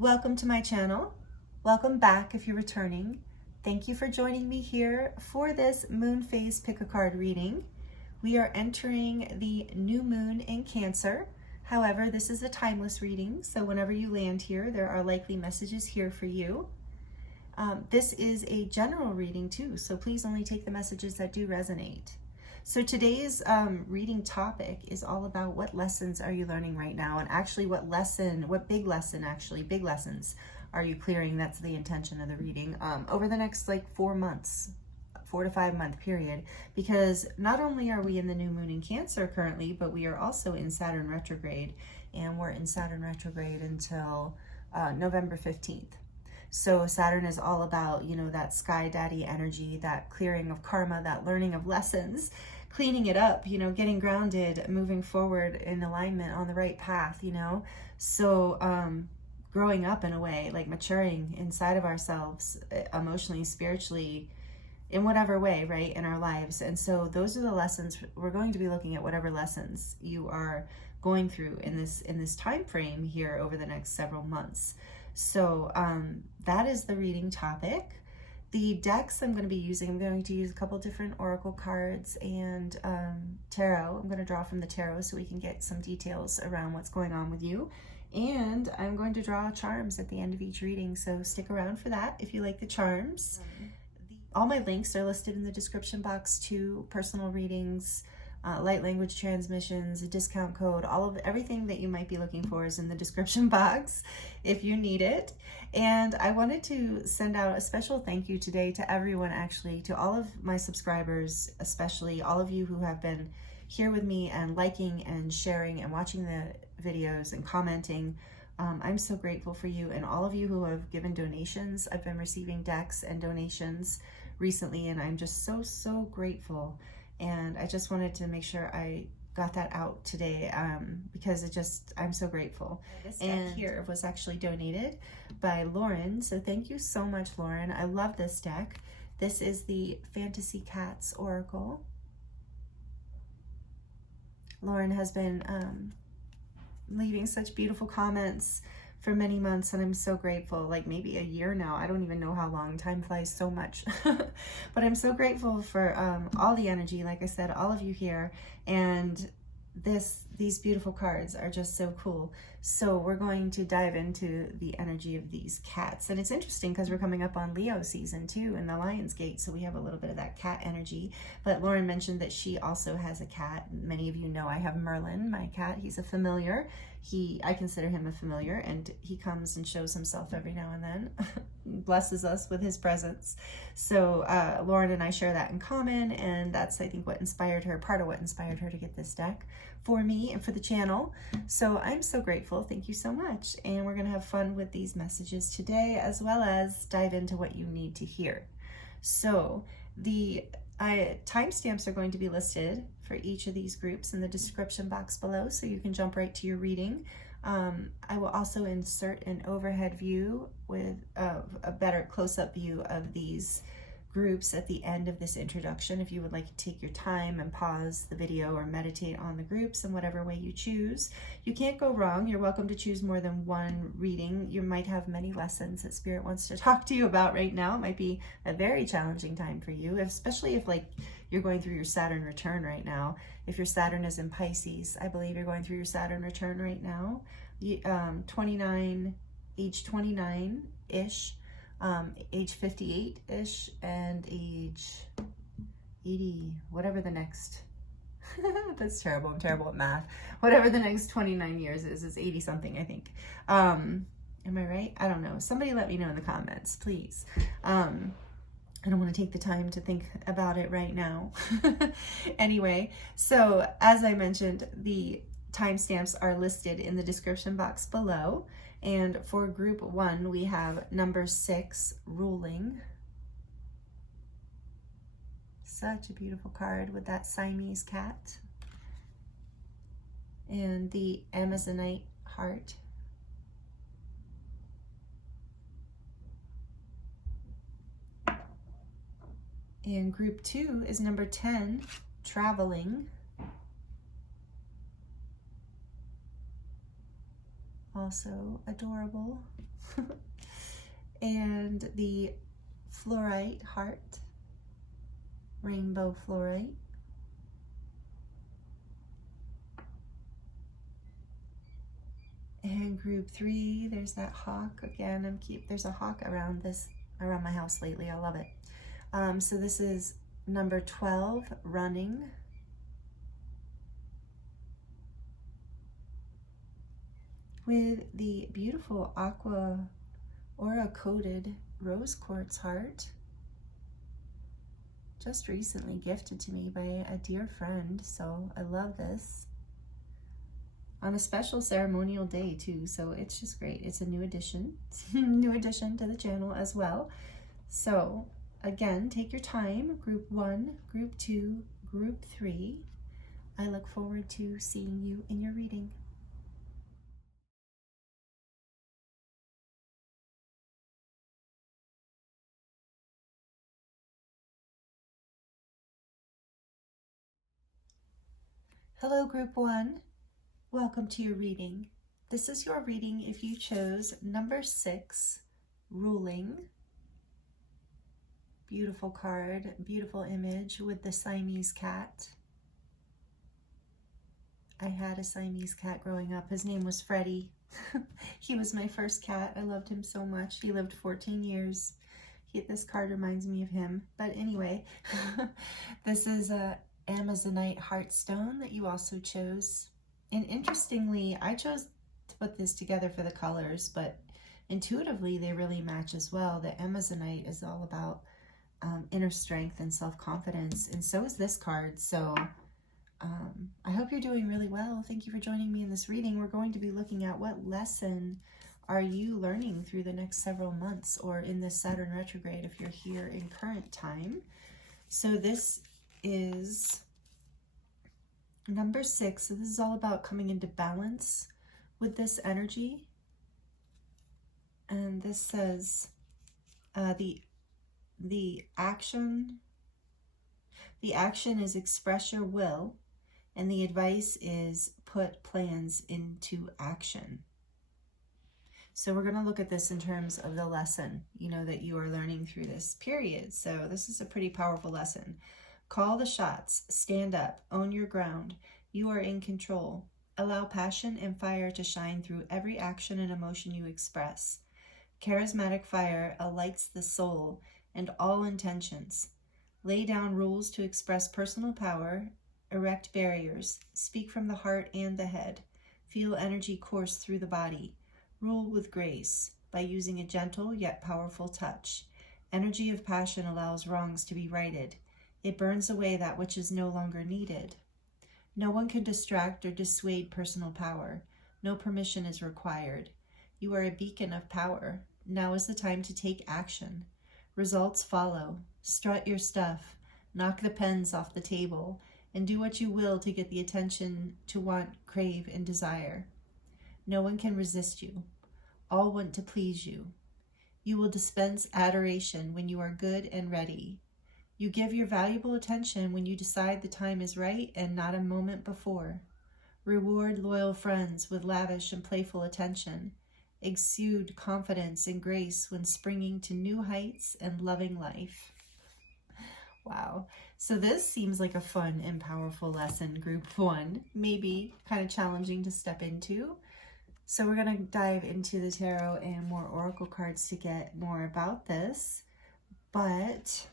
Welcome to my channel. Welcome back if you're returning. Thank you for joining me here for this moon phase pick a card reading. We are entering the new moon in Cancer. However, this is a timeless reading, so whenever you land here, there are likely messages here for you. This is a general reading too, so please only take the messages that do resonate. So today's reading topic is all about what lessons are you learning right now, and actually what big lessons are you clearing? That's the intention of the reading over the next like 4 months, 4 to 5 month period, because not only are we in the new moon in Cancer currently, but we are also in Saturn retrograde, and we're in Saturn retrograde until November 15th. So Saturn is all about, that sky daddy energy, that clearing of karma, that learning of lessons, cleaning it up, getting grounded, moving forward in alignment on the right path, So growing up in a way, like maturing inside of ourselves, emotionally, spiritually, in whatever way, right, in our lives. And so those are the lessons. We're going to be looking at whatever lessons you are going through in this time frame here over the next several months. So that is the reading topic. The decks I'm going to use a couple different oracle cards and tarot. I'm going to draw from the tarot so we can get some details around what's going on with you. And I'm going to draw charms at the end of each reading, so stick around for that if you like the charms. All my links are listed in the description box to personal readings, light language transmissions, a discount code, everything that you might be looking for is in the description box if you need it. And I wanted to send out a special thank you today to everyone, actually, to all of my subscribers, especially all of you who have been here with me and liking and sharing and watching the videos and commenting. I'm so grateful for you, and all of you who have given donations. I've been receiving decks and donations recently, and I'm just so grateful. And I just wanted to make sure I got that out today because I'm so grateful. This deck here was actually donated by Lauren, so thank you so much, Lauren. I love this deck. This is the Fantasy Cats Oracle. Lauren has been leaving such beautiful comments for many months, and I'm so grateful, like maybe a year now. I don't even know how long. Time flies so much. But I'm so grateful for all the energy, like I said, all of you here, and these beautiful cards are just so cool. So we're going to dive into the energy of these cats, and it's interesting because we're coming up on Leo season too in the Lion's Gate, so we have a little bit of that cat energy. But Lauren mentioned that she also has a cat. Many of you know I have Merlin, my cat. He's a familiar. I consider him a familiar, and he comes and shows himself every now and then, blesses us with his presence. So Lauren and I share that in common, and that's, I think, part of what inspired her to get this deck for me and for the channel. So I'm so grateful. Thank you so much. And we're going to have fun with these messages today, as well as dive into what you need to hear. So the timestamps are going to be listed for each of these groups in the description box below, so you can jump right to your reading. I will also insert an overhead view with a better close-up view of these groups at the end of this introduction if you would like to take your time and pause the video or meditate on the groups in whatever way you choose. You can't go wrong. You're welcome to choose more than one reading. You might have many lessons that Spirit wants to talk to you about right now. It might be a very challenging time for you, especially if you're going through your Saturn return right now. If your Saturn is in Pisces, I believe you're going through your Saturn return right now. Age 29-ish. Age 58-ish, and age 80, whatever the next, that's terrible, I'm terrible at math, whatever the next 29 years is 80 something, I think. Am I right? I don't know. Somebody let me know in the comments, please. I don't want to take the time to think about it right now. Anyway, so as I mentioned, the timestamps are listed in the description box below. And for group 1, we have number 6, Ruling. Such a beautiful card with that Siamese cat. And the Amazonite heart. And group 2 is number 10, Traveling. also adorable. And the Fluorite heart, rainbow fluorite. And group 3, there's that hawk again. There's a hawk around my house lately. I love it. So this is number 12, running. With the beautiful Aqua aura coated rose quartz heart, just recently gifted to me by a dear friend. So I love this. On a special ceremonial day too, so it's just great. It's a new addition, new addition to the channel as well. So again, take your time, group 1, group 2, group 3. I look forward to seeing you in your reading. Hello, group 1. Welcome to your reading. This is your reading if you chose number 6, ruling. Beautiful card, beautiful image with the Siamese cat. I had a Siamese cat growing up. His name was Freddie. He was my first cat. I loved him so much. He lived 14 years. This card reminds me of him. But anyway, this is a Amazonite heartstone that you also chose. And interestingly, I chose to put this together for the colors, but intuitively they really match as well. The Amazonite is all about inner strength and self-confidence, and so is this card. So I hope you're doing really well. Thank you for joining me in this reading. We're going to be looking at what lesson are you learning through the next several months, or in this Saturn retrograde if you're here in current time. So this is number 6. So this is all about coming into balance with this energy. And this says the action is express your will, and the advice is put plans into action. So we're going to look at this in terms of the lesson, that you are learning through this period. So this is a pretty powerful lesson. Call the shots, stand up, own your ground. You are in control. Allow passion and fire to shine through every action and emotion you express. Charismatic fire alights the soul and all intentions. Lay down rules to express personal power, erect barriers, speak from the heart and the head. Feel energy course through the body. Rule with grace by using a gentle yet powerful touch. Energy of passion allows wrongs to be righted. It burns away that which is no longer needed. No one can distract or dissuade personal power. No permission is required. You are a beacon of power. Now is the time to take action. Results follow. Strut your stuff. Knock the pens off the table. And do what you will to get the attention to want, crave, and desire. No one can resist you. All want to please you. You will dispense adoration when you are good and ready. You give your valuable attention when you decide the time is right and not a moment before. Reward loyal friends with lavish and playful attention. Exude confidence and grace when springing to new heights and loving life. Wow. So this seems like a fun and powerful lesson, group 1. Maybe kind of challenging to step into. So we're going to dive into the tarot and more oracle cards to get more about this. But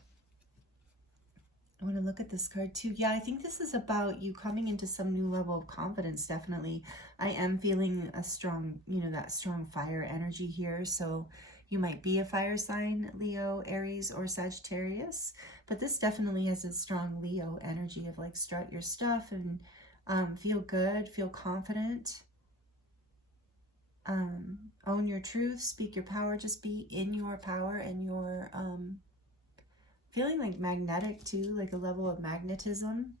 I want to look at this card too. Yeah, I think this is about you coming into some new level of confidence, definitely. I am feeling a strong, that strong fire energy here. So you might be a fire sign, Leo, Aries, or Sagittarius. But this definitely has a strong Leo energy of like strut your stuff and feel good, feel confident. Own your truth, speak your power, just be in your power and your feeling like magnetic too, like a level of magnetism.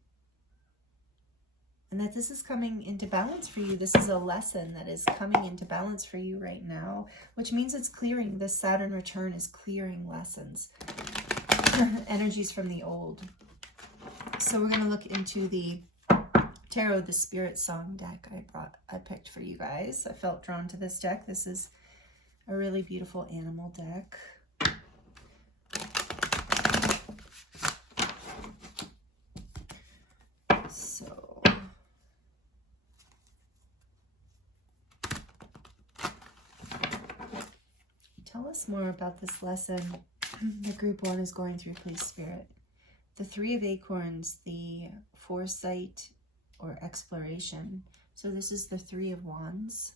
And that this is coming into balance for you. This is a lesson that is coming into balance for you right now, which means it's clearing. This Saturn return is clearing lessons, energies from the old. So we're going to look into the Tarot, the Spirit Song deck I picked for you guys. I felt drawn to this deck. This is a really beautiful animal deck. So tell us more about this lesson that Group 1 is going through, please, Spirit. The Three of Acorns, the foresight or exploration. So this is the Three of Wands.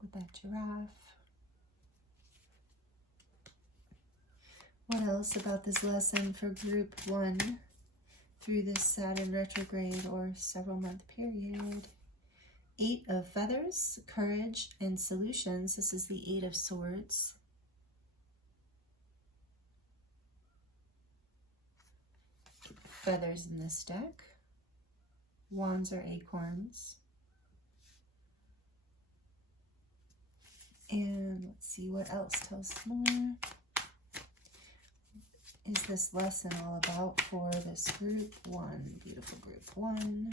With that giraffe. What else about this lesson for Group 1 through this Saturn retrograde or several month period? Eight of Feathers, Courage, and Solutions. This is the Eight of Swords. Feathers in this deck. Wands are acorns. And let's see what else tells us more. Is this lesson all about for this Group 1, beautiful Group 1?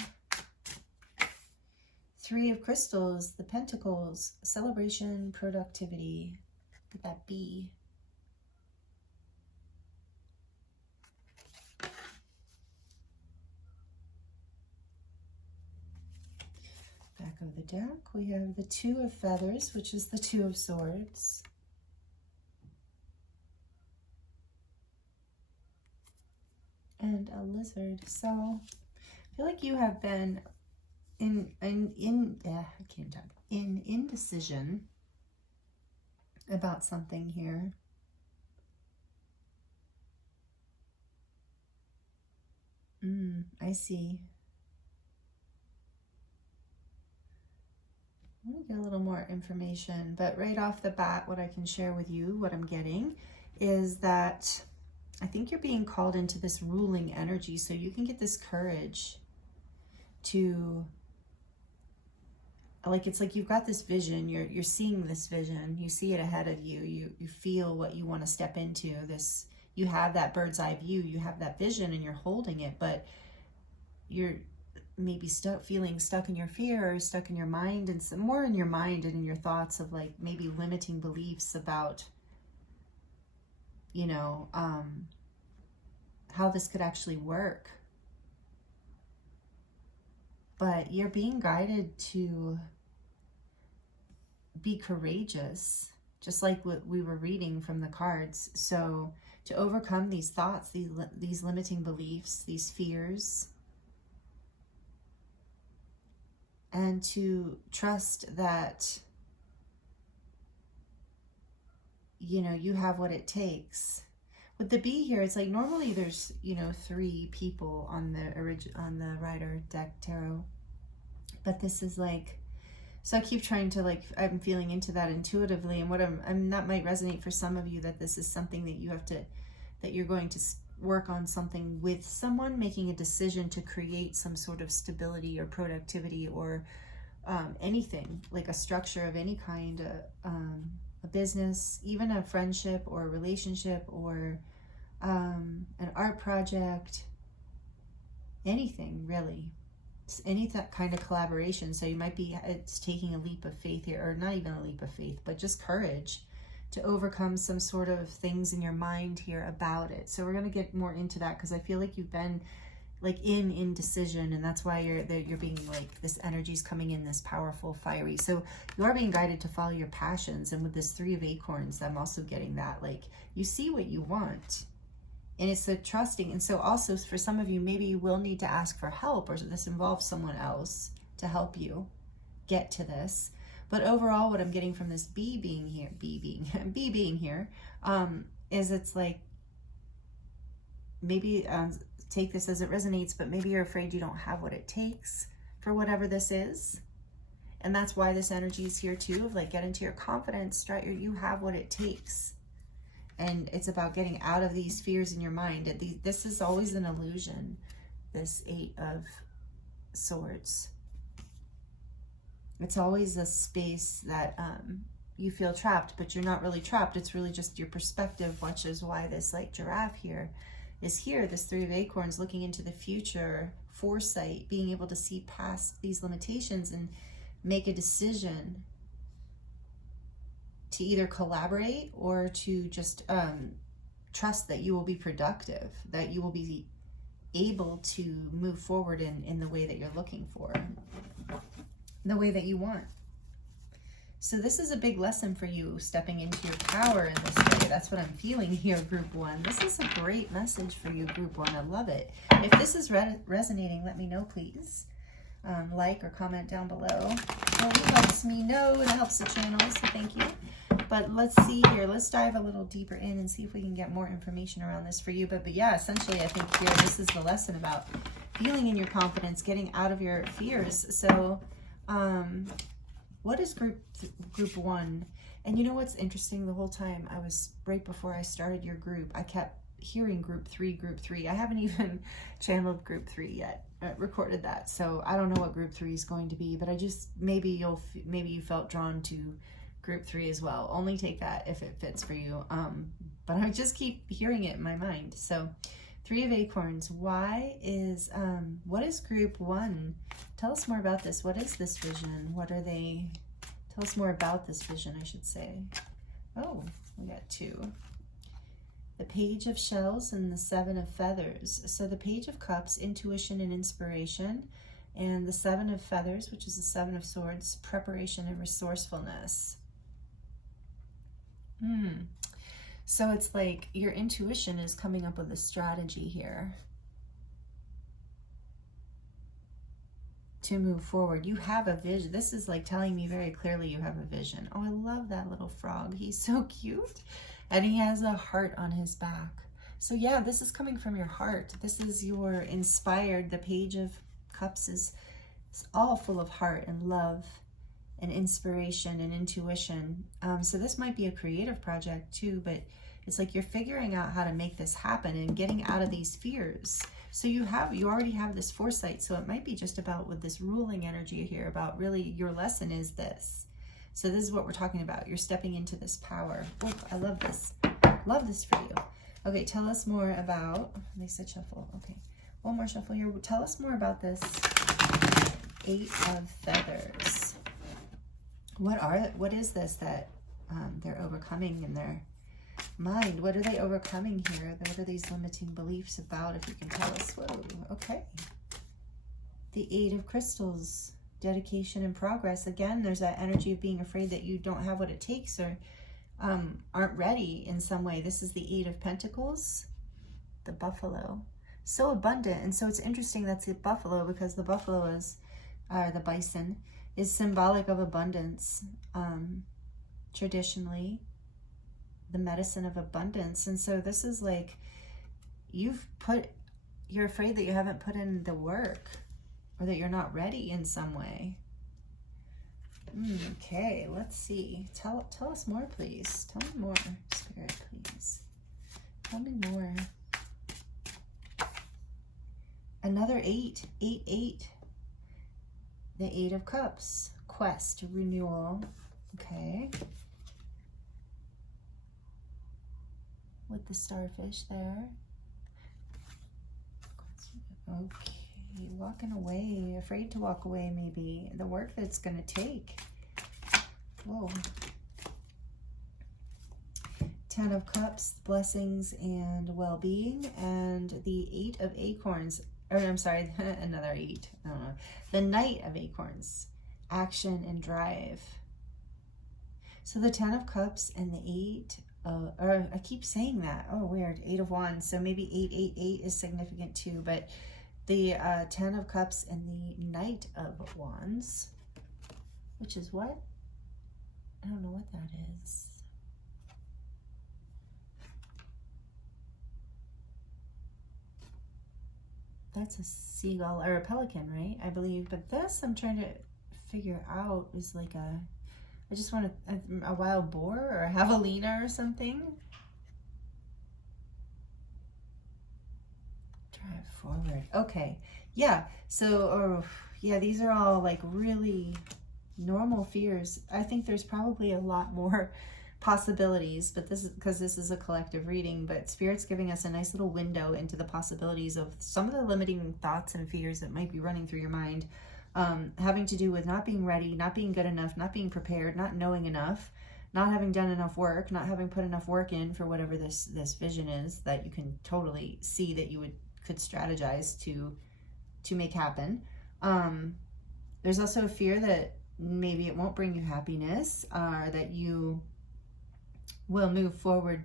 Three of Crystals, the Pentacles, celebration, productivity, with that bee. Back of the deck, we have the Two of Feathers, which is the Two of Swords. And a lizard. So I feel like you have been in indecision about something here. I see. I want to get a little more information, but right off the bat, what I can share with you, what I'm getting, is that I think you're being called into this ruling energy, so you can get this courage to, like, it's like you've got this vision, you're seeing this vision, you see it ahead of you, you feel what you want to step into, this, you have that bird's eye view, you have that vision and you're holding it, but you're maybe feeling stuck in your fear or stuck in your mind, and some more in your mind and in your thoughts of like maybe limiting beliefs about, you know, how this could actually work. But you're being guided to be courageous, just like what we were reading from the cards. So to overcome these thoughts, these limiting beliefs, these fears, and to trust that, you know, you have what it takes. With the bee here, it's like normally there's, you know, 3 people on the Rider deck tarot, but this is like, so I keep trying to, like, I'm feeling into that intuitively, and what that might resonate for some of you, that this is something that you have to, that you're going to work on something with someone, making a decision to create some sort of stability or productivity or anything, like a structure of any kind, a business, even a friendship or a relationship or an art project, anything really, any that kind of collaboration. So you might be, it's taking a leap of faith here, or not even a leap of faith, but just courage to overcome some sort of things in your mind here about it. So we're going to get more into that, because I feel like you've been like in indecision, and that's why you're being like, this energy is coming in, this powerful, fiery. So you are being guided to follow your passions. And with this Three of Acorns, I'm also getting that, like, you see what you want, and it's the trusting. And so also for some of you, maybe you will need to ask for help, or this involves someone else to help you get to this. But overall, what I'm getting from this bee being here, is it's like, maybe take this as it resonates, but maybe you're afraid you don't have what it takes for whatever this is. And that's why this energy is here too, of like, get into your confidence, you have what it takes. And it's about getting out of these fears in your mind. This is always an illusion, this Eight of Swords. It's always a space that you feel trapped, but you're not really trapped. It's really just your perspective, which is why this like giraffe here is here, this Three of Acorns, looking into the future, foresight, being able to see past these limitations and make a decision to either collaborate or to just trust that you will be productive, that you will be able to move forward in the way that you're looking for, the way that you want. So this is a big lesson for you, stepping into your power in this way. That's what I'm feeling here, Group 1. This is a great message for you, Group 1. I love it. If this is resonating, let me know, please. Like or comment down below. It helps me know, it helps the channel, so thank you. But let's see here. Let's dive a little deeper in and see if we can get more information around this for you. But yeah, essentially, I think here, this is the lesson about feeling in your confidence, getting out of your fears. So, what is group 1? And you know what's interesting? The whole time right before I started your group, I kept hearing group 3. I haven't even channeled group 3 yet, recorded that. So I don't know what group 3 is going to be, but I just, maybe you felt drawn to group 3 as well. Only take that if it fits for you. But I just keep hearing it in my mind. So Three of Acorns, what is group 1? Tell us more about this. What is this vision? Tell us more about this vision, I should say. Oh, we got 2. The Page of Shells and the 7 of Feathers. So the Page of Cups, intuition and inspiration. And the 7 of Feathers, which is the 7 of Swords, preparation and resourcefulness. So it's like your intuition is coming up with a strategy here to move forward. You have a vision. This is like telling me very clearly you have a vision. Oh, I love that little frog. He's so cute. And he has a heart on his back. So yeah, this is coming from your heart. This is your inspired. The Page of Cups is all full of heart and love and inspiration and intuition. So this might be a creative project too, but it's like you're figuring out how to make this happen and getting out of these fears. So you already have this foresight. So it might be just about, with this ruling energy here, about really your lesson is this. So this is what we're talking about. You're stepping into this power. Oh, I love this. Love this for you. Okay, tell us more about, they said shuffle. Okay, one more shuffle here. Tell us more about this 8 of Feathers. What is this that they're overcoming in their mind? What are they overcoming here? What are these limiting beliefs about, if you can tell us? Whoa, okay. The 8 of Crystals, dedication and progress. Again, there's that energy of being afraid that you don't have what it takes or aren't ready in some way. This is the 8 of Pentacles, the buffalo. So abundant. And so it's interesting that's the buffalo, because the buffalo is, the bison, is symbolic of abundance. Traditionally, the medicine of abundance. And so this is like, you're afraid that you haven't put in the work, or that you're not ready in some way. Okay, let's see. Tell us more, please. Tell me more, Spirit, please. Tell me more. Another 8. 8. The 8 of Cups. Quest, renewal. Okay. With the starfish there. Okay. Walking away, afraid to walk away, maybe. The work that it's going to take. Whoa. 10 of Cups, blessings and well-being. And the 8 of Acorns. Or I'm sorry, another 8. I don't know. The Knight of Acorns, action and drive. So the 10 of Cups and the 8 or I keep saying that. Oh, weird. 8 of Wands. So maybe 888 is significant too. But the 10 of Cups and the Knight of Wands, which is what? I don't know what that is. That's a seagull or a pelican, right? I believe. But this I'm trying to figure out is like I just want a wild boar or a javelina or something. Drive forward. Okay. Yeah. So, yeah, these are all like really normal fears. I think there's probably a lot more possibilities, but this is because this is a collective reading, but Spirit's giving us a nice little window into the possibilities of some of the limiting thoughts and fears that might be running through your mind, having to do with not being ready, not being good enough, not being prepared, not knowing enough, not having done enough work, not having put enough work in for whatever this vision is that you can totally see that you could strategize to make happen. There's also a fear that maybe it won't bring you happiness, or that you will move forward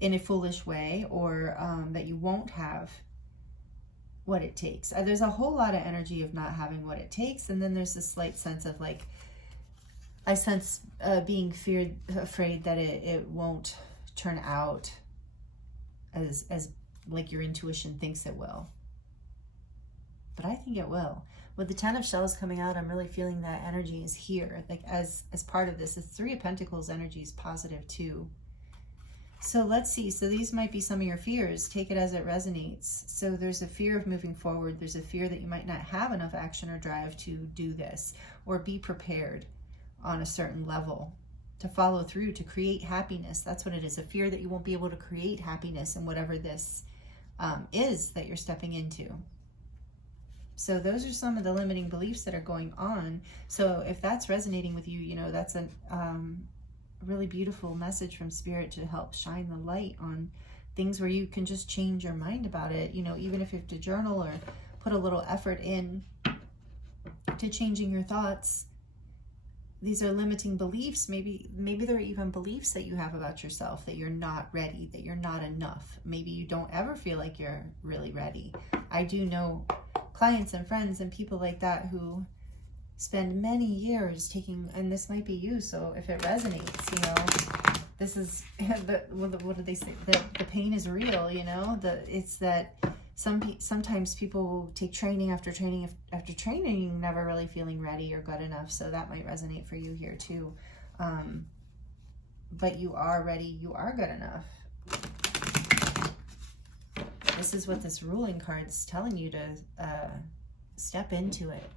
in a foolish way, or that you won't have what it takes. There's a whole lot of energy of not having what it takes, and then there's a slight sense of like, I sense being afraid that it won't turn out as like your intuition thinks it will. But I think it will. With the 10 of Shells coming out, I'm really feeling that energy is here, like as part of this. The 3 of Pentacles energy is positive too. So let's see. So these might be some of your fears. Take it as it resonates. So there's a fear of moving forward. There's a fear that you might not have enough action or drive to do this, or be prepared on a certain level to follow through, to create happiness. That's what it is. A fear that you won't be able to create happiness in whatever this is that you're stepping into. So those are some of the limiting beliefs that are going on. So if that's resonating with you, you know, that's a really beautiful message from Spirit to help shine the light on things where you can just change your mind about it. You know, even if you have to journal or put a little effort in to changing your thoughts. These are limiting beliefs. Maybe there are even beliefs that you have about yourself, that you're not ready, that you're not enough. Maybe you don't ever feel like you're really ready. I do know clients and friends and people like that who spend many years taking, and this might be you, so if it resonates, you know, this is, what do they say? The pain is real, you know? It's that sometimes people will take training after training, never really feeling ready or good enough. So that might resonate for you here too. But you are ready, you are good enough. This is what this ruling card is telling you, to step into it,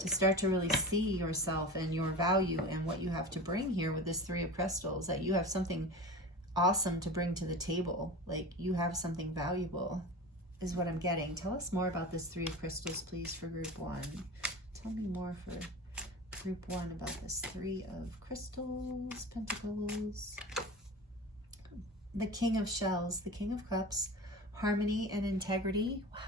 to start to really see yourself and your value and what you have to bring here with this 3 of Crystals, that you have something awesome to bring to the table. Like you have something valuable is what I'm getting. Tell us more about this 3 of Crystals, please, for group 1. Tell me more for group 1 about this 3 of Crystals, Pentacles. The King of Shells, the King of Cups, harmony and integrity. Wow.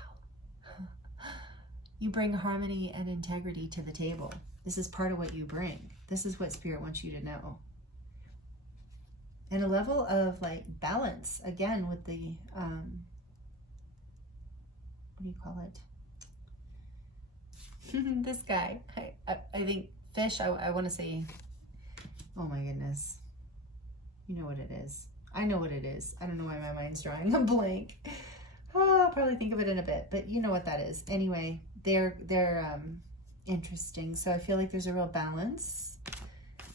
You bring harmony and integrity to the table. This is part of what you bring. This is what Spirit wants you to know. And a level of like balance, again, with the, what do you call it? This guy. I think fish, I want to say, oh my goodness. You know what it is. I know what it is. I don't know why my mind's drawing a blank. Oh, I'll probably think of it in a bit, but you know what that is. Anyway, they're interesting. So I feel like there's a real balance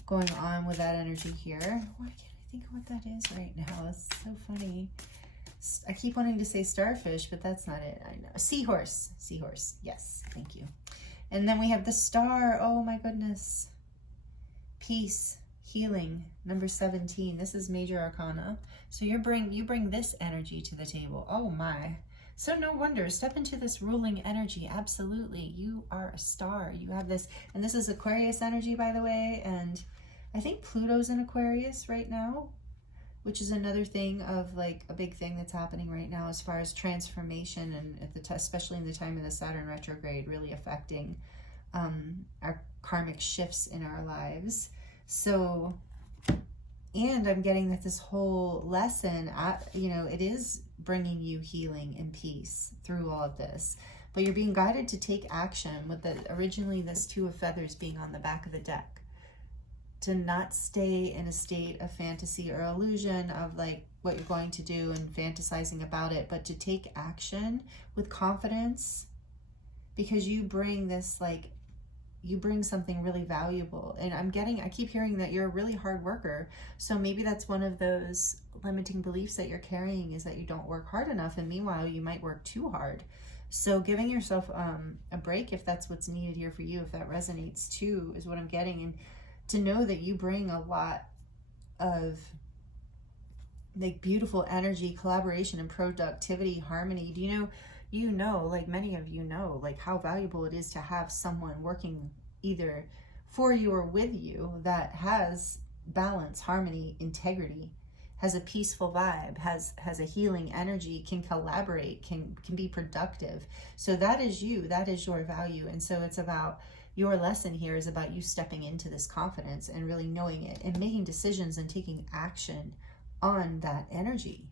going on with that energy here. Why can't I think of what that is right now? It's so funny. I keep wanting to say starfish, but that's not it. I know. Seahorse. Seahorse. Yes. Thank you. And then we have the star. Oh my goodness. Peace. Healing. Number 17. This is major arcana. So you bring this energy to the table. Oh my. So no wonder. Step into this ruling energy. Absolutely. You are a star. You have this. And this is Aquarius energy, by the way. And I think Pluto's in Aquarius right now, which is another thing of like a big thing that's happening right now as far as transformation, and at the especially in the time of the Saturn retrograde, really affecting our karmic shifts in our lives. So, and I'm getting that this whole lesson, you know, it is bringing you healing and peace through all of this, but you're being guided to take action with originally this 2 of feathers being on the back of the deck. To not stay in a state of fantasy or illusion of like what you're going to do and fantasizing about it, but to take action with confidence, because you bring this, like, you bring something really valuable. And I keep hearing that you're a really hard worker. So maybe that's one of those limiting beliefs that you're carrying, is that you don't work hard enough. And meanwhile, you might work too hard. So giving yourself a break, if that's what's needed here for you, if that resonates too, is what I'm getting. And to know that you bring a lot of like beautiful energy, collaboration, and productivity, harmony. Do you know, like many of you know, like how valuable it is to have someone working either for you or with you that has balance, harmony, integrity, has a peaceful vibe, has a healing energy, can collaborate, can be productive. So that is you, that is your value. And so it's about, your lesson here is about you stepping into this confidence and really knowing it and making decisions and taking action on that energy.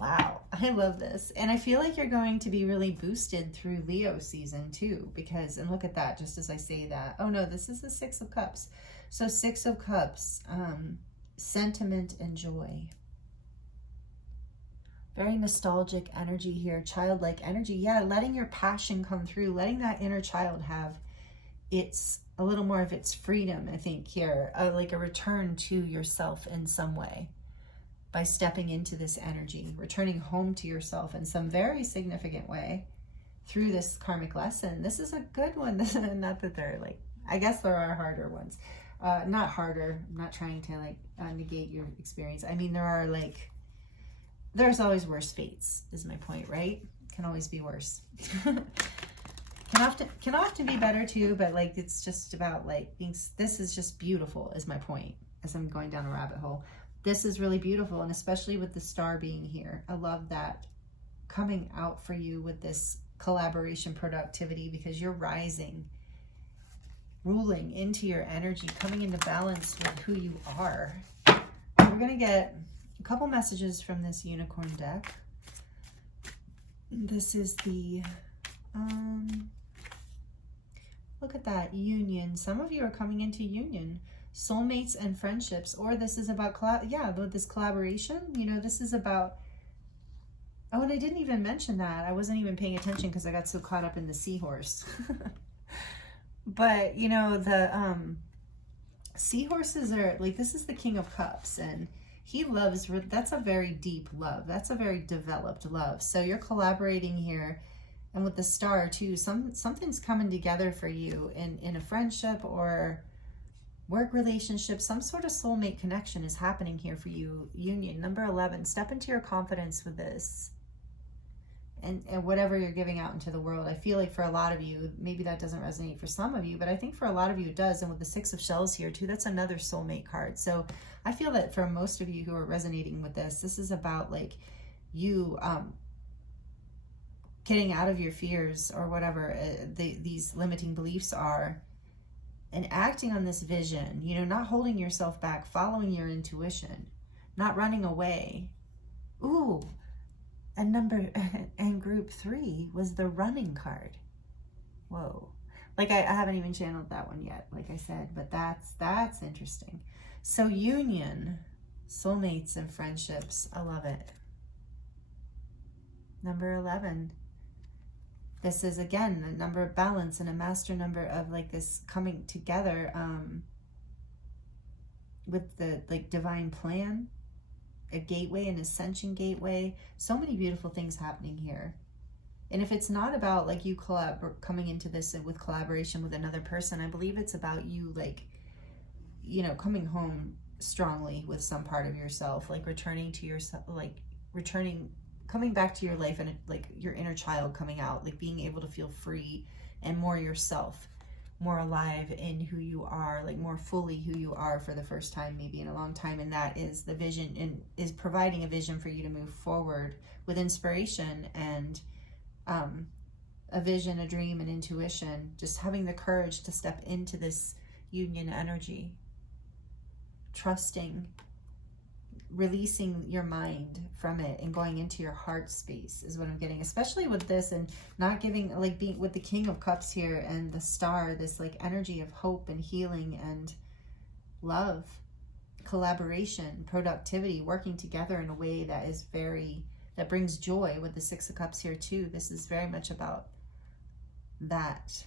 Wow, I love this. And I feel like you're going to be really boosted through Leo season too, because, and look at that, just as I say that, oh no, this is the Six of Cups. So Six of Cups, sentiment and joy. Very nostalgic energy here, childlike energy. Yeah, letting your passion come through, letting that inner child have it's a little more of its freedom, I think here, like a return to yourself in some way by stepping into this energy, returning home to yourself in some very significant way through this karmic lesson. This is a good one. Not that they're like, I guess there are harder ones. Not harder, I'm not trying to like negate your experience. I mean, there are like, there's always worse fates is my point, right? Can always be worse. Can often be better too, but like it's just about like things. This is just beautiful is my point as I'm going down a rabbit hole. This is really beautiful, and especially with the star being here. I love that coming out for you with this collaboration productivity, because you're rising, ruling into your energy, coming into balance with who you are. We're going to get a couple messages from this unicorn deck. This is the look at that, union. Some of you are coming into union, soulmates and friendships, or this is about this collaboration. You know, this is about, oh, and I didn't even mention that. I wasn't even paying attention because I got so caught up in the seahorse. But you know, the seahorses are like, this is the King of Cups, and he loves, that's a very deep love, that's a very developed love. So you're collaborating here. And with the star too, something's coming together for you in a friendship or work relationship. Some sort of soulmate connection is happening here for you. Union. Number 11, step into your confidence with this. And whatever you're giving out into the world. I feel like for a lot of you, maybe that doesn't resonate for some of you, but I think for a lot of you it does. And with the Six of Shells here too, that's another soulmate card. So I feel that for most of you who are resonating with this, this is about like you getting out of your fears or whatever these limiting beliefs are, and acting on this vision, you know, not holding yourself back, following your intuition, not running away. Ooh, and group 3 was the running card. Whoa. Like I haven't even channeled that one yet, like I said, but that's interesting. So union, soulmates and friendships, I love it. Number 11. This is, again, a number of balance and a master number of like this coming together with the like divine plan, a gateway, an ascension gateway. So many beautiful things happening here. And if it's not about like you coming into this with collaboration with another person, I believe it's about you like, you know, coming home strongly with some part of yourself, like returning to yourself, like coming back to your life, and like your inner child coming out, like being able to feel free and more yourself, more alive in who you are, like more fully who you are for the first time maybe in a long time. And that is the vision, and is providing a vision for you to move forward with inspiration and a vision, a dream, and intuition. Just having the courage to step into this union energy, trusting, releasing your mind from it and going into your heart space is what I'm getting, especially with this, and not giving, like being with the King of Cups here and the star, this like energy of hope and healing and love, collaboration, productivity, working together in a way that is that brings joy. With the Six of Cups here too, this is very much about that.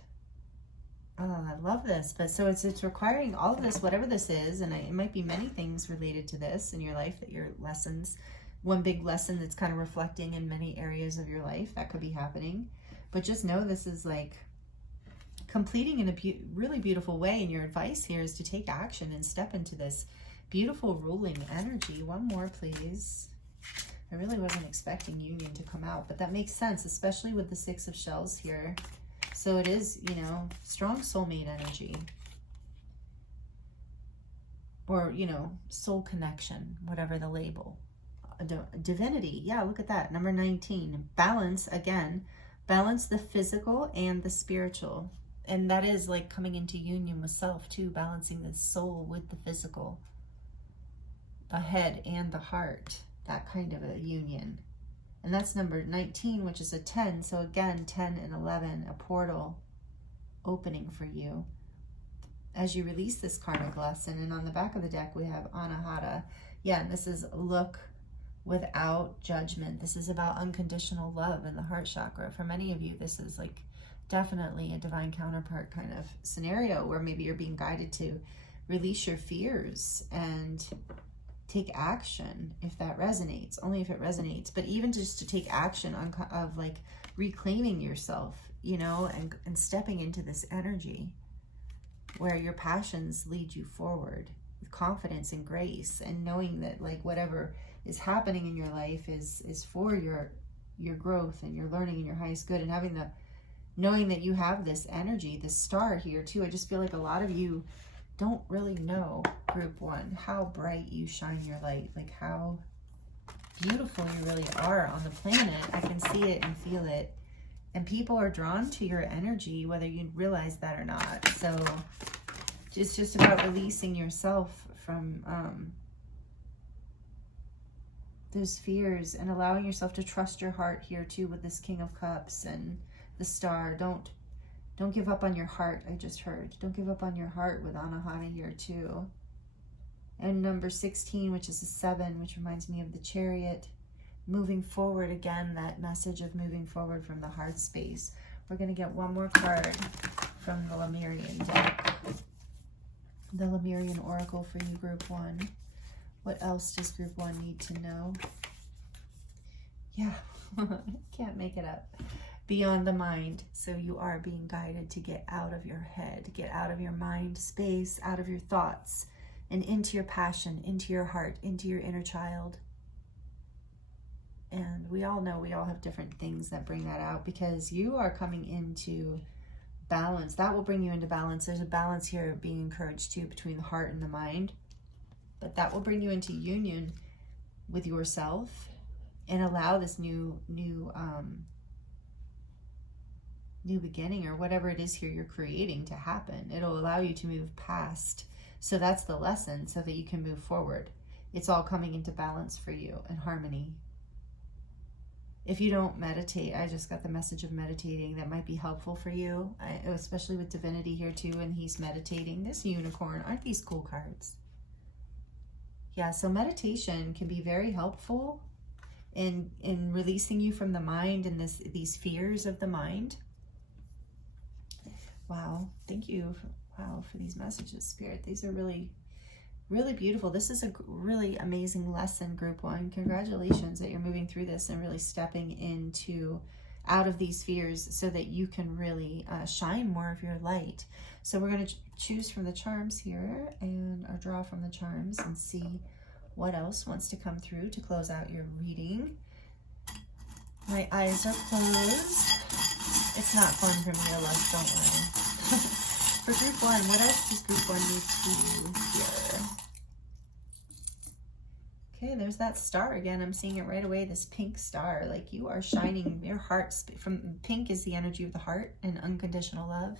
Oh, I love this. But so it's requiring all of this, whatever this is, and it might be many things related to this in your life, that your lessons, one big lesson that's kind of reflecting in many areas of your life that could be happening. But just know this is like completing in a really beautiful way, and your advice here is to take action and step into this Beautiful ruling energy. One more, please. I really wasn't expecting union to come out, but that makes sense, especially with the Six of Shells here. So it is, you know, strong soulmate energy. Or, you know, soul connection, whatever the label. Divinity. Yeah, look at that. Number 19. Balance, again. Balance the physical and the spiritual. And that is like coming into union with self too, balancing the soul with the physical. The head and the heart. That kind of a union. And that's number 19, which is a 10. So again, 10 and 11, a portal opening for you as you release this karmic lesson. And on the back of the deck, we have Anahata. Yeah, and this is look without judgment. This is about unconditional love in the heart chakra. For many of you, this is like definitely a divine counterpart kind of scenario where maybe you're being guided to release your fears and take action if that resonates, only if it resonates. But even just to take action of like reclaiming yourself, you know, and stepping into this energy where your passions lead you forward with confidence and grace, and knowing that like whatever is happening in your life is for your growth and your learning and your highest good, and having the knowing that you have this energy, this star here too. I just feel like a lot of you don't really know, group one, how bright you shine your light, like how beautiful you really are on the planet. I can see it and feel it. And people are drawn to your energy, whether you realize that or not. So it's just about releasing yourself from those fears and allowing yourself to trust your heart here too with this King of Cups and the star. Don't give up on your heart, I just heard. Don't give up on your heart with Anahata here too. And number 16, which is a 7, which reminds me of the Chariot. Moving forward, again, that message of moving forward from the heart space. We're going to get one more card from the Lemurian deck. The Lemurian Oracle for you, group one. What else does group one need to know? Yeah, can't make it up. Beyond the mind. So you are being guided to get out of your head, get out of your mind space, out of your thoughts, and into your passion, into your heart, into your inner child. And we all know we all have different things that bring that out, because you are coming into balance. That will bring you into balance. There's a balance here being encouraged too between the heart and the mind. But that will bring you into union with yourself and allow this new beginning, or whatever it is here you're creating, to happen. It'll allow you to move past. So that's the lesson, so that you can move forward. It's all coming into balance for you and harmony. If you don't meditate, I just got the message of meditating. That might be helpful for you, especially with divinity here too, and he's meditating. This unicorn, aren't these cool cards? Yeah, so meditation can be very helpful in releasing you from the mind and these fears of the mind. Wow, thank you for these messages, Spirit. These are really, really beautiful. This is a really amazing lesson, group one. Congratulations that you're moving through this and really stepping into out of these fears so that you can really shine more of your light. So we're going to choose from the charms here or draw from the charms and see what else wants to come through to close out your reading. My eyes are closed. It's not fun for me to look, don't worry. For group one, what else does group one need to do here? Okay, there's that star again. I'm seeing it right away, this pink star. Like you are shining, your heart, from pink is the energy of the heart and unconditional love.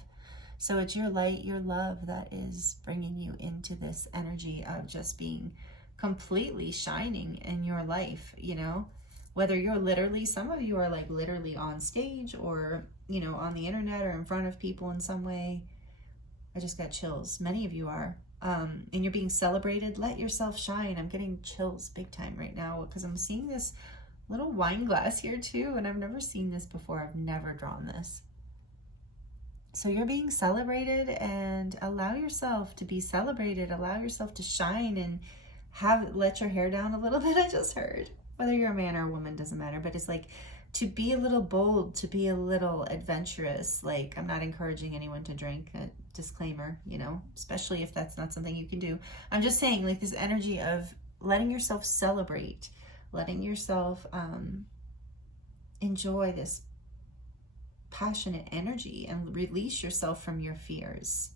So it's your light, your love that is bringing you into this energy of just being completely shining in your life, you know? Whether you're literally, some of you are like literally on stage or, you know, on the internet or in front of people in some way. I just got chills. Many of you are. And you're being celebrated. Let yourself shine. I'm getting chills big time right now because I'm seeing this little wine glass here too. And I've never seen this before. I've never drawn this. So you're being celebrated, and allow yourself to be celebrated. Allow yourself to shine and let your hair down a little bit. I just heard. Whether you're a man or a woman, doesn't matter, but it's like to be a little bold, to be a little adventurous. Like, I'm not encouraging anyone to drink, a disclaimer, you know, especially if that's not something you can do. I'm just saying, like, this energy of letting yourself celebrate, letting yourself enjoy this passionate energy and release yourself from your fears.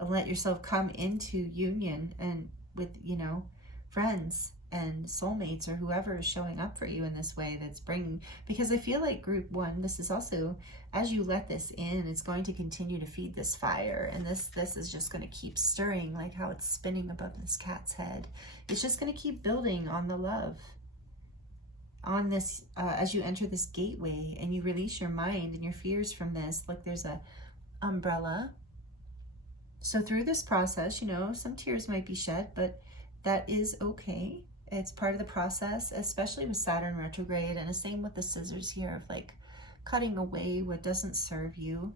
Let yourself come into union and with, you know, friends and soulmates or whoever is showing up for you in this way that's bringing, because I feel like group one, this is also, as you let this in, it's going to continue to feed this fire, and this is just going to keep stirring, like how it's spinning above this cat's head. It's just going to keep building on the love, on this, as you enter this gateway and you release your mind and your fears from this. Like, there's a umbrella. So through this process, you know, some tears might be shed, but that is okay. It's part of the process, especially with Saturn retrograde, and the same with the scissors here of like cutting away what doesn't serve you,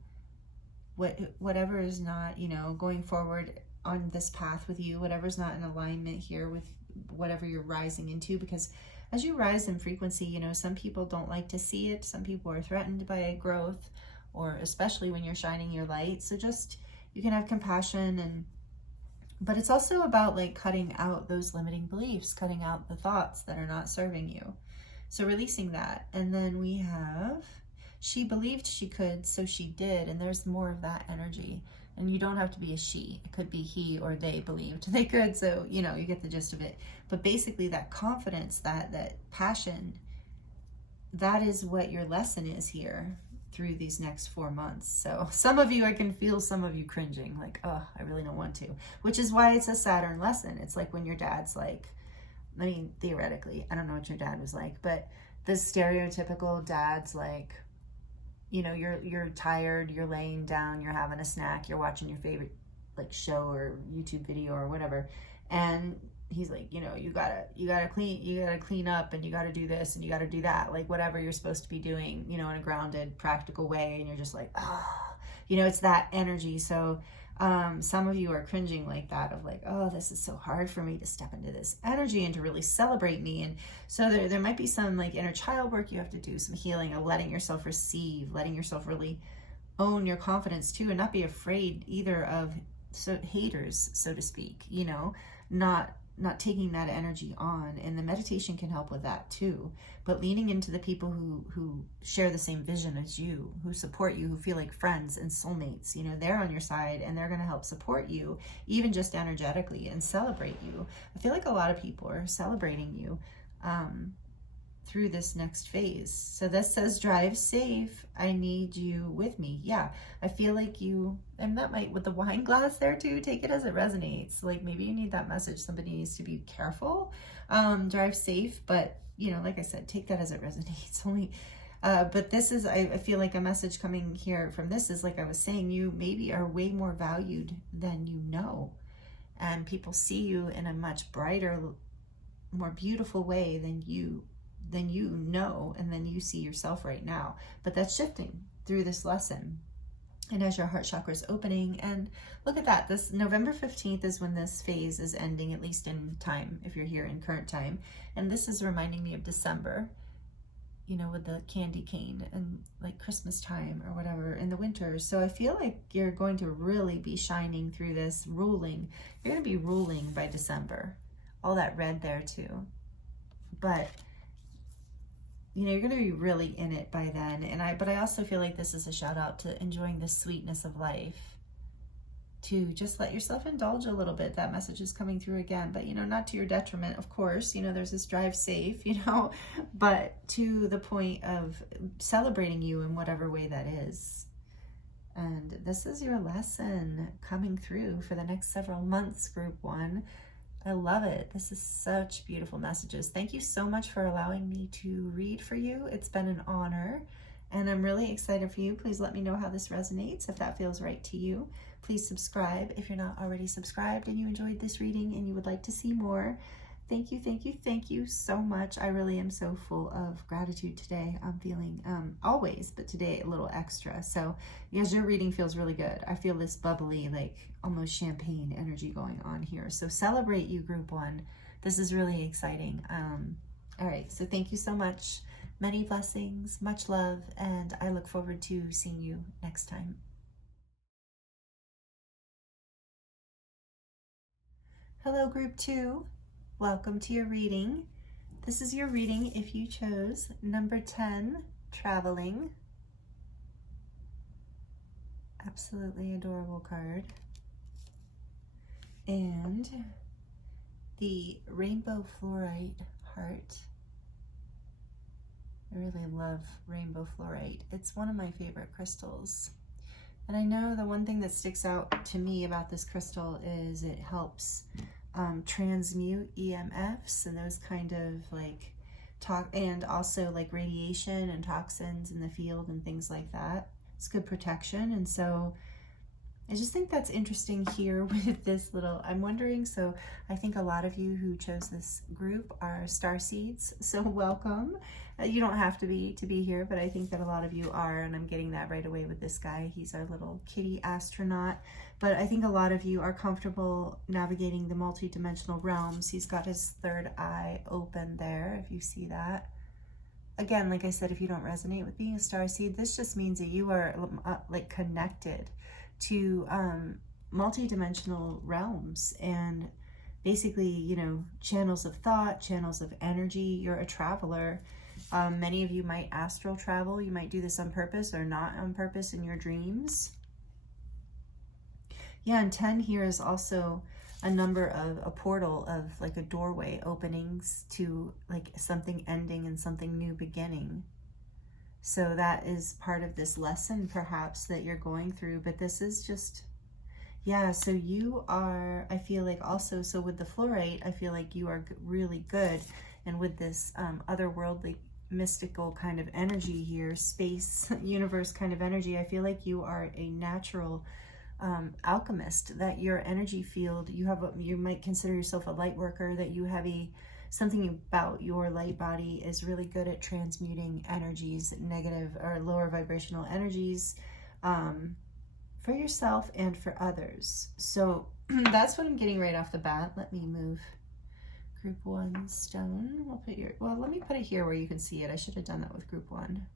whatever is not, you know, going forward on this path with you, whatever's not in alignment here with whatever you're rising into. Because as you rise in frequency, you know, some people don't like to see it. Some people are threatened by growth, or especially when you're shining your light. So just, you can have compassion, but it's also about like cutting out those limiting beliefs, cutting out the thoughts that are not serving you. So releasing that. And then we have, she believed she could, so she did. And there's more of that energy. And you don't have to be a she. It could be he or they believed they could. So, you know, you get the gist of it. But basically that confidence, that passion, that is what your lesson is here through these next 4 months. So some of you, I can feel some of you cringing, like, oh, I really don't want to, which is why it's a Saturn lesson. It's like when your dad's like, I mean, theoretically, I don't know what your dad was like, but the stereotypical dad's like, you know, you're tired, you're laying down, you're having a snack, you're watching your favorite like show or YouTube video or whatever, and he's like, you know, you gotta clean up, and you gotta do this and you gotta do that, like whatever you're supposed to be doing, you know, in a grounded, practical way, and you're just like, oh, you know, it's that energy. So some of you are cringing like that, of like, oh, this is so hard for me to step into this energy and to really celebrate me. And so there might be some like inner child work you have to do, some healing of letting yourself receive, letting yourself really own your confidence too, and not be afraid either of haters, so to speak, you know, not taking that energy on. And the meditation can help with that too, but leaning into the people who share the same vision as you, who support you, who feel like friends and soulmates, you know, they're on your side and they're going to help support you, even just energetically, and celebrate you. I feel like a lot of people are celebrating you through this next phase. So this says, drive safe, I need you with me. Yeah, I feel like you, and that might, with the wine glass there too, take it as it resonates. Like maybe you need that message. Somebody needs to be careful, drive safe, but you know, like I said, take that as it resonates only. But this is, I feel like a message coming here from this is, like I was saying, you maybe are way more valued than you know, and people see you in a much brighter, more beautiful way than you know, and then you see yourself right now. But that's shifting through this lesson, and as your heart chakra is opening. And look at that, this November 15th is when this phase is ending, at least in time, if you're here in current time. And this is reminding me of December, you know, with the candy cane and like Christmas time or whatever in the winter. So I feel like you're going to really be shining through this, ruling. You're going to be ruling by December. All that red there too. But you know, you're going to be really in it by then. But I also feel like this is a shout out to enjoying the sweetness of life, to just let yourself indulge a little bit. That message is coming through again, but you know, not to your detriment, of course. You know, there's this drive safe, you know, but to the point of celebrating you in whatever way that is. And this is your lesson coming through for the next several months, group one. I love it. This is such beautiful messages. Thank you so much for allowing me to read for you. It's been an honor, and I'm really excited for you. Please let me know how this resonates, if that feels right to you. Please subscribe if you're not already subscribed and you enjoyed this reading and you would like to see more. Thank you, thank you, thank you so much. I really am so full of gratitude today. I'm feeling always, but today a little extra. So yes, your reading feels really good. I feel this bubbly, like almost champagne energy going on here. So celebrate you, group one. This is really exciting. All right, so thank you so much. Many blessings, much love, and I look forward to seeing you next time. Hello, group 2. Welcome to your reading. This is your reading if you chose number 10, Traveling. Absolutely adorable card. And the Rainbow Fluorite heart. I really love Rainbow Fluorite. It's one of my favorite crystals. And I know the one thing that sticks out to me about this crystal is it helps transmute EMFs and those kind of like and also like radiation and toxins in the field and things like that. It's good protection. And so I just think that's interesting here with this little, I'm wondering, so I think a lot of you who chose this group are starseeds, so welcome. You don't have to be here, but I think that a lot of you are, and I'm getting that right away with this guy. He's our little kitty astronaut, but I think a lot of you are comfortable navigating the multi-dimensional realms. He's got his third eye open there, if you see that. Again, like I said, if you don't resonate with being a starseed, this just means that you are like connected to multi-dimensional realms and basically, you know, channels of thought, channels of energy. You're a traveler. Many of you might astral travel. You might do this on purpose or not on purpose in your dreams. Yeah, and 10 here is also a number of a portal of like a doorway openings to like something ending and something new beginning. So that is part of this lesson perhaps that you're going through, but this is just, yeah, so you are, I feel like also, so with the fluorite, I feel like you are really good. And with this otherworldly, mystical kind of energy here, space, universe kind of energy, I feel like you are a natural alchemist, that your energy field, you might consider yourself a light worker, that you have something about your light body is really good at transmuting energies, negative or lower vibrational energies, for yourself and for others. So that's what I'm getting right off the bat. Let me move group 1 stone. Let me put it here where you can see it. I should have done that with group 1.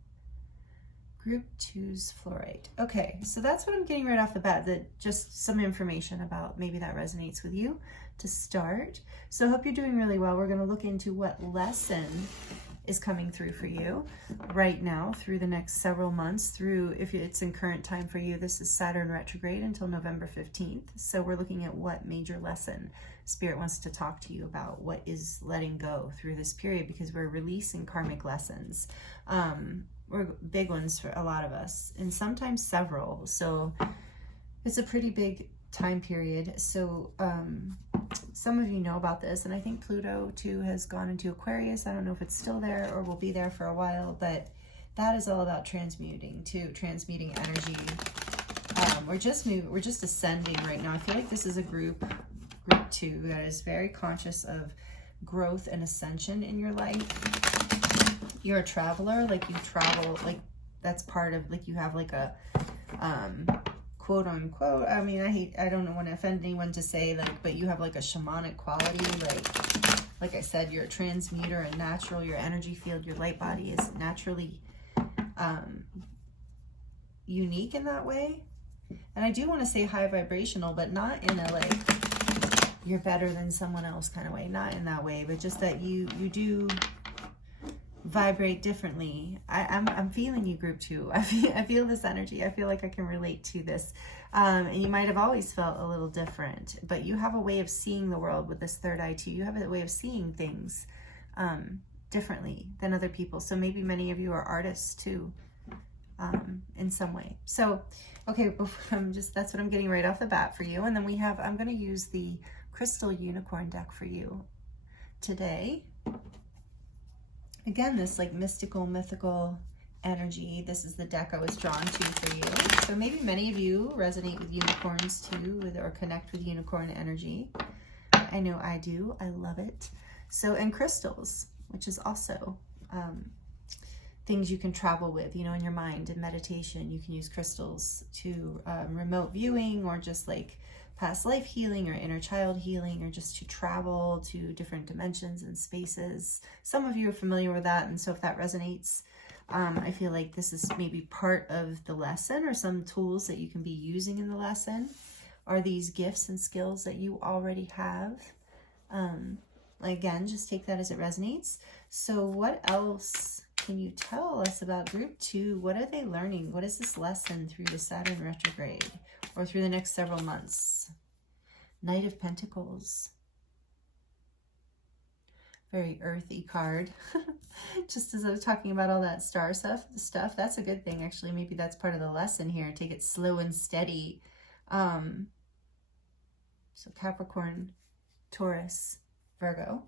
Group 2's fluorite. Okay, so that's what I'm getting right off the bat, that just some information about, maybe that resonates with you to start. So I hope you're doing really well. We're going to look into what lesson is coming through for you right now through the next several months, through, if it's in current time for you, this is Saturn retrograde until November 15th. So we're looking at what major lesson Spirit wants to talk to you about, what is letting go through this period, because we're releasing karmic lessons. We're big ones for a lot of us, and sometimes several. So it's a pretty big time period. So some of you know about this, and I think Pluto too has gone into Aquarius. I don't know if it's still there or will be there for a while, but that is all about transmuting energy. We're just ascending right now. I feel like this is a group 2 that is very conscious of growth and ascension in your life. You're a traveler, like you travel, like that's part of, like you have like a quote unquote, I mean, I don't want to offend anyone to say like, but you have like a shamanic quality, like I said, you're a transmuter and natural, your energy field, your light body is naturally unique in that way. And I do want to say high vibrational, but not in a like you're better than someone else kind of way, not in that way, but just that you do vibrate differently. I'm feeling you, group 2. I feel this energy. I feel like I can relate to this. And you might have always felt a little different, but you have a way of seeing the world with this third eye too. You have a way of seeing things differently than other people. So maybe many of you are artists too, in some way. So, okay, that's what I'm getting right off the bat for you. And then I'm going to use the Crystal Unicorn deck for you today. Again, this like mythical energy. This is the deck I was drawn to for you. So maybe many of you resonate with unicorns too, or connect with unicorn energy. I know I do. I love it. So, and crystals, which is also things you can travel with, you know, in your mind. In meditation, you can use crystals to remote viewing, or just like past life healing or inner child healing, or just to travel to different dimensions and spaces. Some of you are familiar with that, and so if that resonates, I feel like this is maybe part of the lesson, or some tools that you can be using in the lesson are these gifts and skills that you already have. Again, just take that as it resonates. So what else can you tell us about group 2? What are they learning? What is this lesson through the Saturn retrograde or through the next several months? Knight of Pentacles. Very earthy card. Just as I was talking about all that star stuff, that's a good thing. Actually, maybe that's part of the lesson here. Take it slow and steady. So Capricorn, Taurus, Virgo.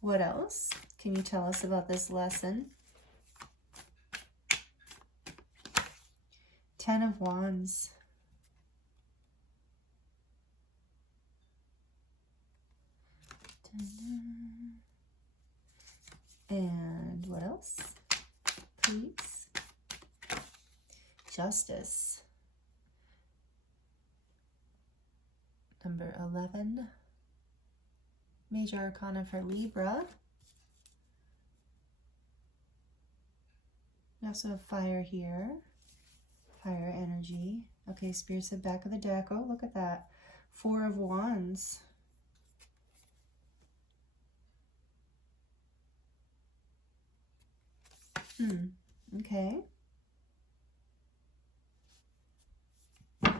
What else can you tell us about this lesson? Ten of Wands. And what else? Please. Justice. Number 11. Major Arcana for Libra. We also have fire here. Fire energy. Okay, Spirit said back of the deck. Oh, look at that. 4 of Wands. Okay. I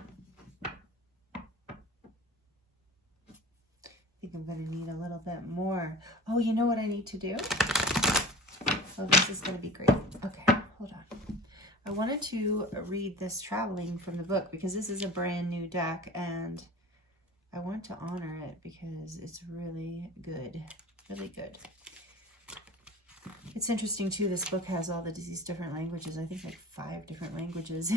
think I'm going to need a little bit more. Oh, you know what I need to do? Oh, this is going to be great. Okay, hold on. I wanted to read this traveling from the book because this is a brand new deck and I want to honor it because it's really good. Really good. It's interesting too, this book has all these different languages. I think like 5 different languages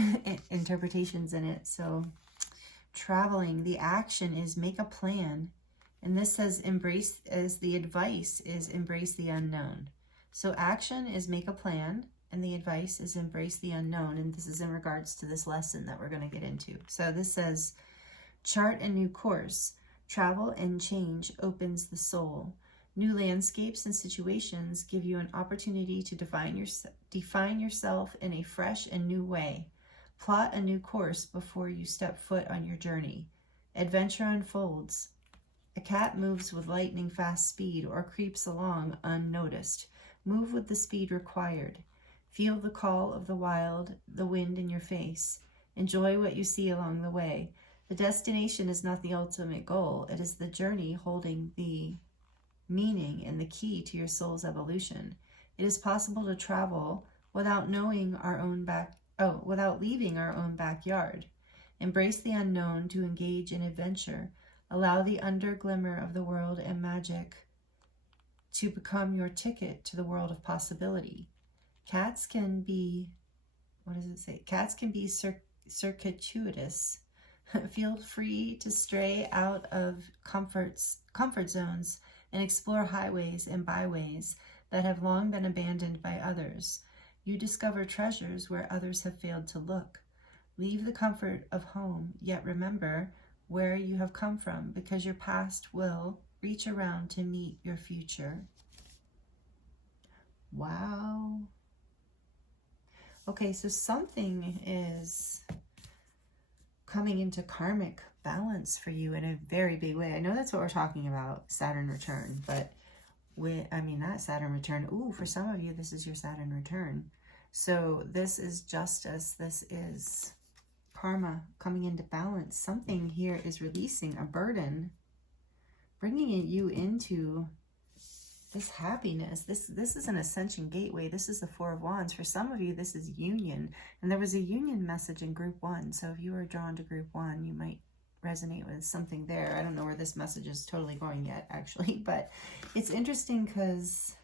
interpretations in it. So traveling, the action is make a plan. And this says embrace, as the advice is embrace the unknown. So action is make a plan and the advice is embrace the unknown. And this is in regards to this lesson that we're going to get into. So this says chart a new course. Travel and change opens the soul. New landscapes and situations give you an opportunity to define yourself in a fresh and new way. Plot a new course before you step foot on your journey. Adventure unfolds. A cat moves with lightning fast speed or creeps along unnoticed. Move with the speed required. Feel the call of the wild, the wind in your face. Enjoy what you see along the way. The destination is not the ultimate goal. It is the journey holding the meaning and the key to your soul's evolution. It is possible to travel without leaving our own backyard. Embrace the unknown to engage in adventure. Allow the underglimmer of the world and magic to become your ticket to the world of possibility. Cats can be, what does it say? Cats can be circuitous. Feel free to stray out of comfort zones and explore highways and byways that have long been abandoned by others. You discover treasures where others have failed to look. Leave the comfort of home, yet remember where you have come from, because your past will reach around to meet your future. Wow. Okay, so something is coming into karmic balance for you in a very big way. I know that's what we're talking about, Saturn return, but not Saturn return. Ooh, for some of you, this is your Saturn return. So this is justice. This is karma coming into balance. Something here is releasing a burden, bringing you into this happiness. This is an ascension gateway. This is the 4 of Wands. For some of you, this is union. And there was a union message in group 1. So if you were drawn to group 1, you might resonate with something there. I don't know where this message is totally going yet, actually. But it's interesting because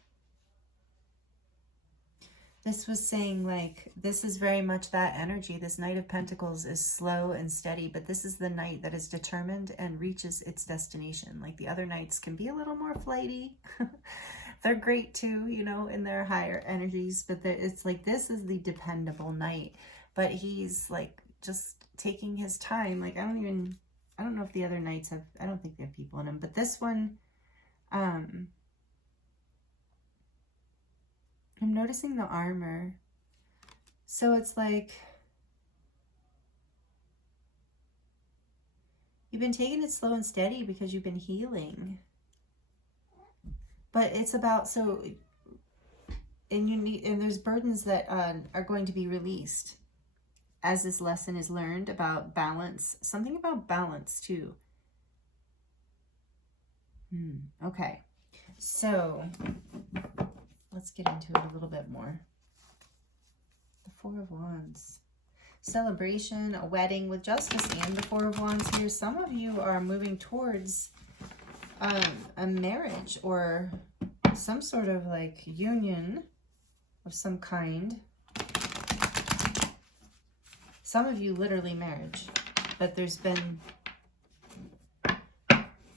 this was saying, like, this is very much that energy. This Knight of Pentacles is slow and steady, but this is the knight that is determined and reaches its destination. Like the other knights can be a little more flighty. They're great too, you know, in their higher energies, but it's like this is the dependable knight. But he's like just taking his time. Like, I don't even I don't know if the other knights have, I don't think they have people in them, but this one, I'm noticing the armor. So it's like, you've been taking it slow and steady because you've been healing. But it's about, so, and you need, and there's burdens that are going to be released as this lesson is learned about balance. Something about balance too. Okay, so let's get into it a little bit more. The Four of Wands. Celebration, a wedding with justice and the Four of Wands here. Some of you are moving towards a marriage or some sort of like union of some kind. Some of you literally marriage, but there's been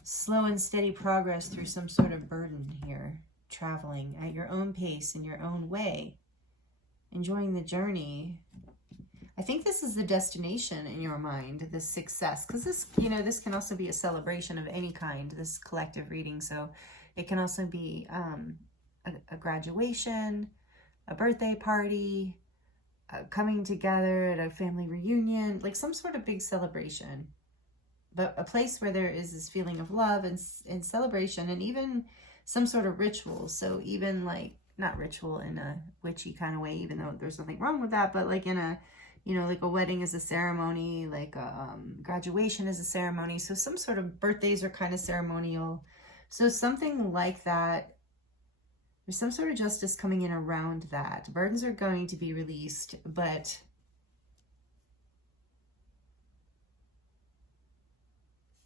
slow and steady progress through some sort of burden here. Traveling at your own pace, in your own way, enjoying the journey. I think this is the destination in your mind, this success, because this, you know, this can also be a celebration of any kind, this collective reading. So it can also be a graduation, a birthday party, coming together at a family reunion, like some sort of big celebration, but a place where there is this feeling of love and celebration, and even some sort of ritual. So even like, not ritual in a witchy kind of way, even though there's nothing wrong with that, but like in a, you know, like a wedding is a ceremony, like a graduation is a ceremony. So some sort of birthdays are kind of ceremonial. So something like that. There's some sort of justice coming in around that. Burdens are going to be released, but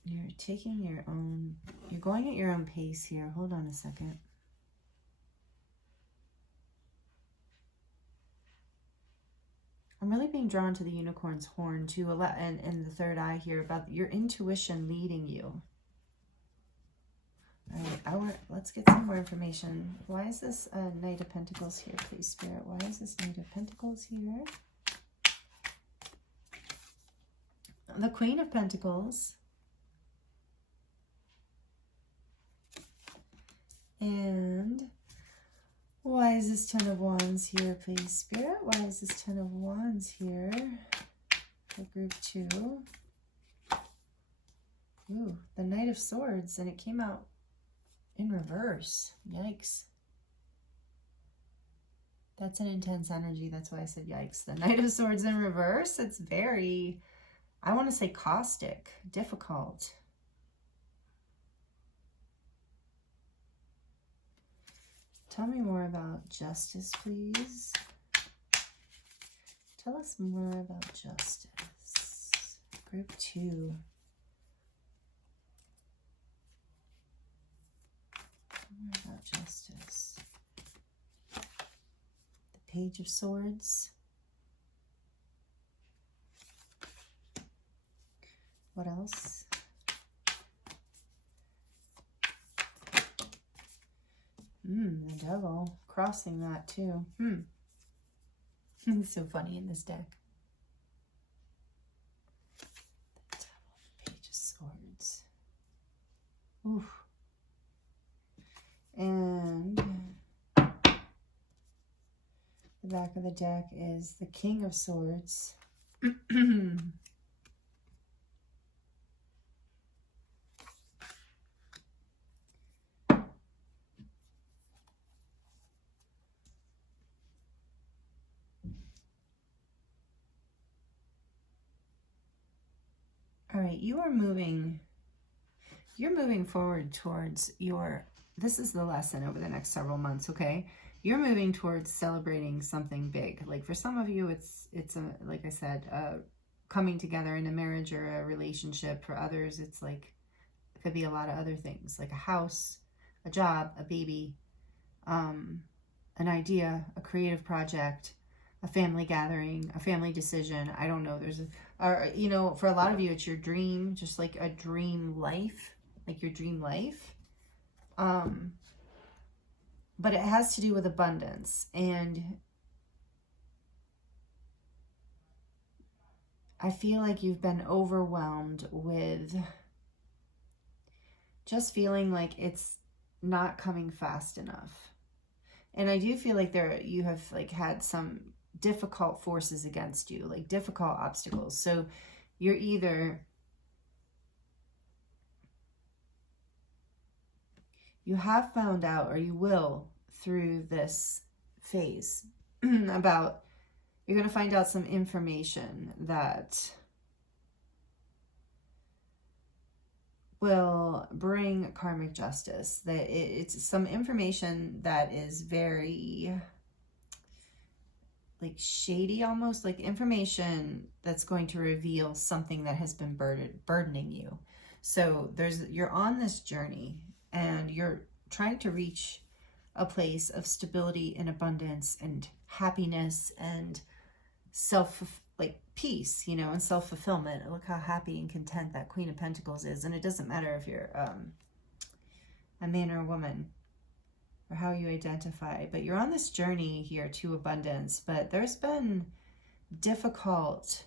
you're taking your own, you're going at your own pace here. Hold on a second. I'm really being drawn to the unicorn's horn too, and the third eye here about your intuition leading you. All right, let's get some more information. Why is this Knight of Pentacles here, please, Spirit? Why is this Knight of Pentacles here? The Queen of Pentacles. And why is this Ten of Wands here, please, Spirit? Why is this Ten of Wands here for group 2? Ooh, the Knight of Swords, and it came out in reverse. Yikes. That's an intense energy. That's why I said yikes. The Knight of Swords in reverse. It's very, I want to say caustic, difficult. Tell me more about justice, please. Tell us more about justice. Group 2. More about justice. The Page of Swords. What else? The Devil. Crossing that too. It's so funny in this deck. The Devil, the Page of Swords. Oof. And the back of the deck is the King of Swords. All right, you're moving forward towards your, this is the lesson over the next several months, okay? You're moving towards celebrating something big. Like for some of you, it's a, like I said, coming together in a marriage or a relationship. For others, it's like, it could be a lot of other things, like a house, a job, a baby, an idea, a creative project, a family gathering, a family decision. I don't know. There's you know, for a lot of you, it's your dream, just like a dream life, like your dream life. But it has to do with abundance. And I feel like you've been overwhelmed with just feeling like it's not coming fast enough. And I do feel like you have like had some difficult forces against you, like difficult obstacles. So you're either, you have found out, or you will through this phase about, you're going to find out some information that will bring karmic justice. That it's some information that is very like shady, almost like information that's going to reveal something that has been burdening you. So you're on this journey and you're trying to reach a place of stability and abundance and happiness and peace, you know, and self-fulfillment. Look how happy and content that Queen of Pentacles is. And it doesn't matter if you're a man or a woman or how you identify, but you're on this journey here to abundance. But there's been difficult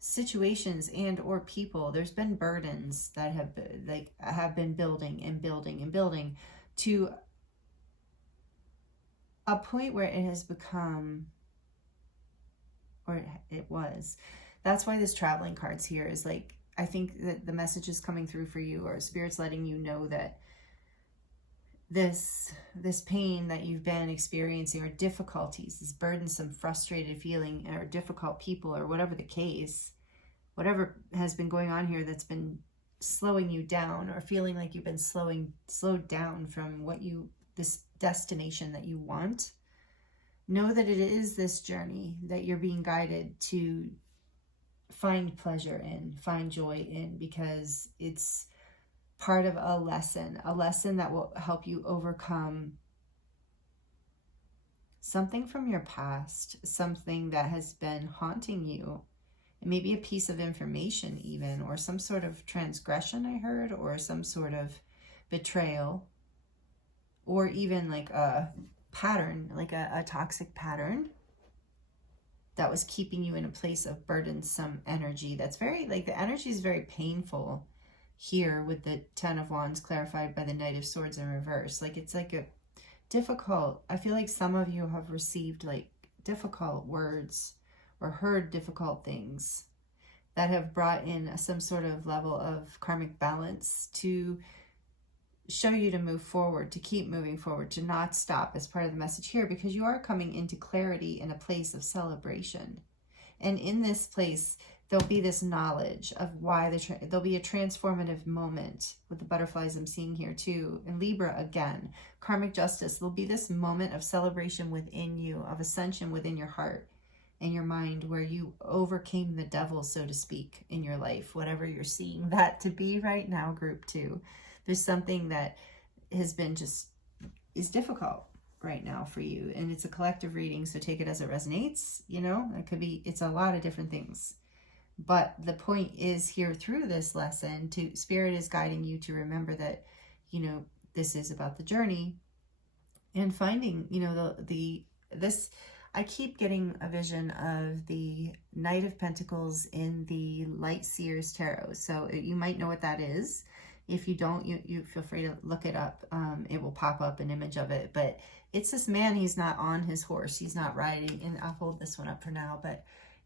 situations and or people. There's been burdens that have been building and building and building to a point where it has become, or it was. That's why this traveling cards here is like, I think that the message is coming through for you, or Spirit's letting you know that this pain that you've been experiencing, or difficulties, this burdensome, frustrated feeling, or difficult people, or whatever the case, whatever has been going on here that's been slowing you down, or feeling like you've been slowed down from this destination that you want. Know that it is this journey that you're being guided to find pleasure in, find joy in, because it's part of a lesson that will help you overcome something from your past, something that has been haunting you. It may be a piece of information even, or some sort of transgression I heard, or some sort of betrayal, or even like a pattern, like a toxic pattern that was keeping you in a place of burdensome energy. That's very, like, the energy is very painful here with the Ten of Wands clarified by the Knight of Swords in reverse. Like, it's like a difficult, I feel like some of you have received like difficult words or heard difficult things that have brought in some sort of level of karmic balance to show you to move forward, to keep moving forward, to not stop, as part of the message here, because you are coming into clarity in a place of celebration. And in this place, there'll be this knowledge of why there'll be a transformative moment with the butterflies I'm seeing here too. In Libra again, karmic justice, there'll be this moment of celebration within you, of ascension within your heart and your mind, where you overcame the devil, so to speak, in your life, whatever you're seeing that to be right now, group 2. There's something that has been is difficult right now for you, and it's a collective reading, so take it as it resonates. You know, it's a lot of different things, but the point is here through this lesson, Spirit is guiding you to remember that, you know, this is about the journey and finding, you know, this. I keep getting a vision of the Knight of Pentacles in the Light Seers Tarot, so you might know what that is. If you don't, you feel free to look it up. It will pop up an image of it. But it's this man, he's not on his horse. He's not riding. And I'll hold this one up for now. But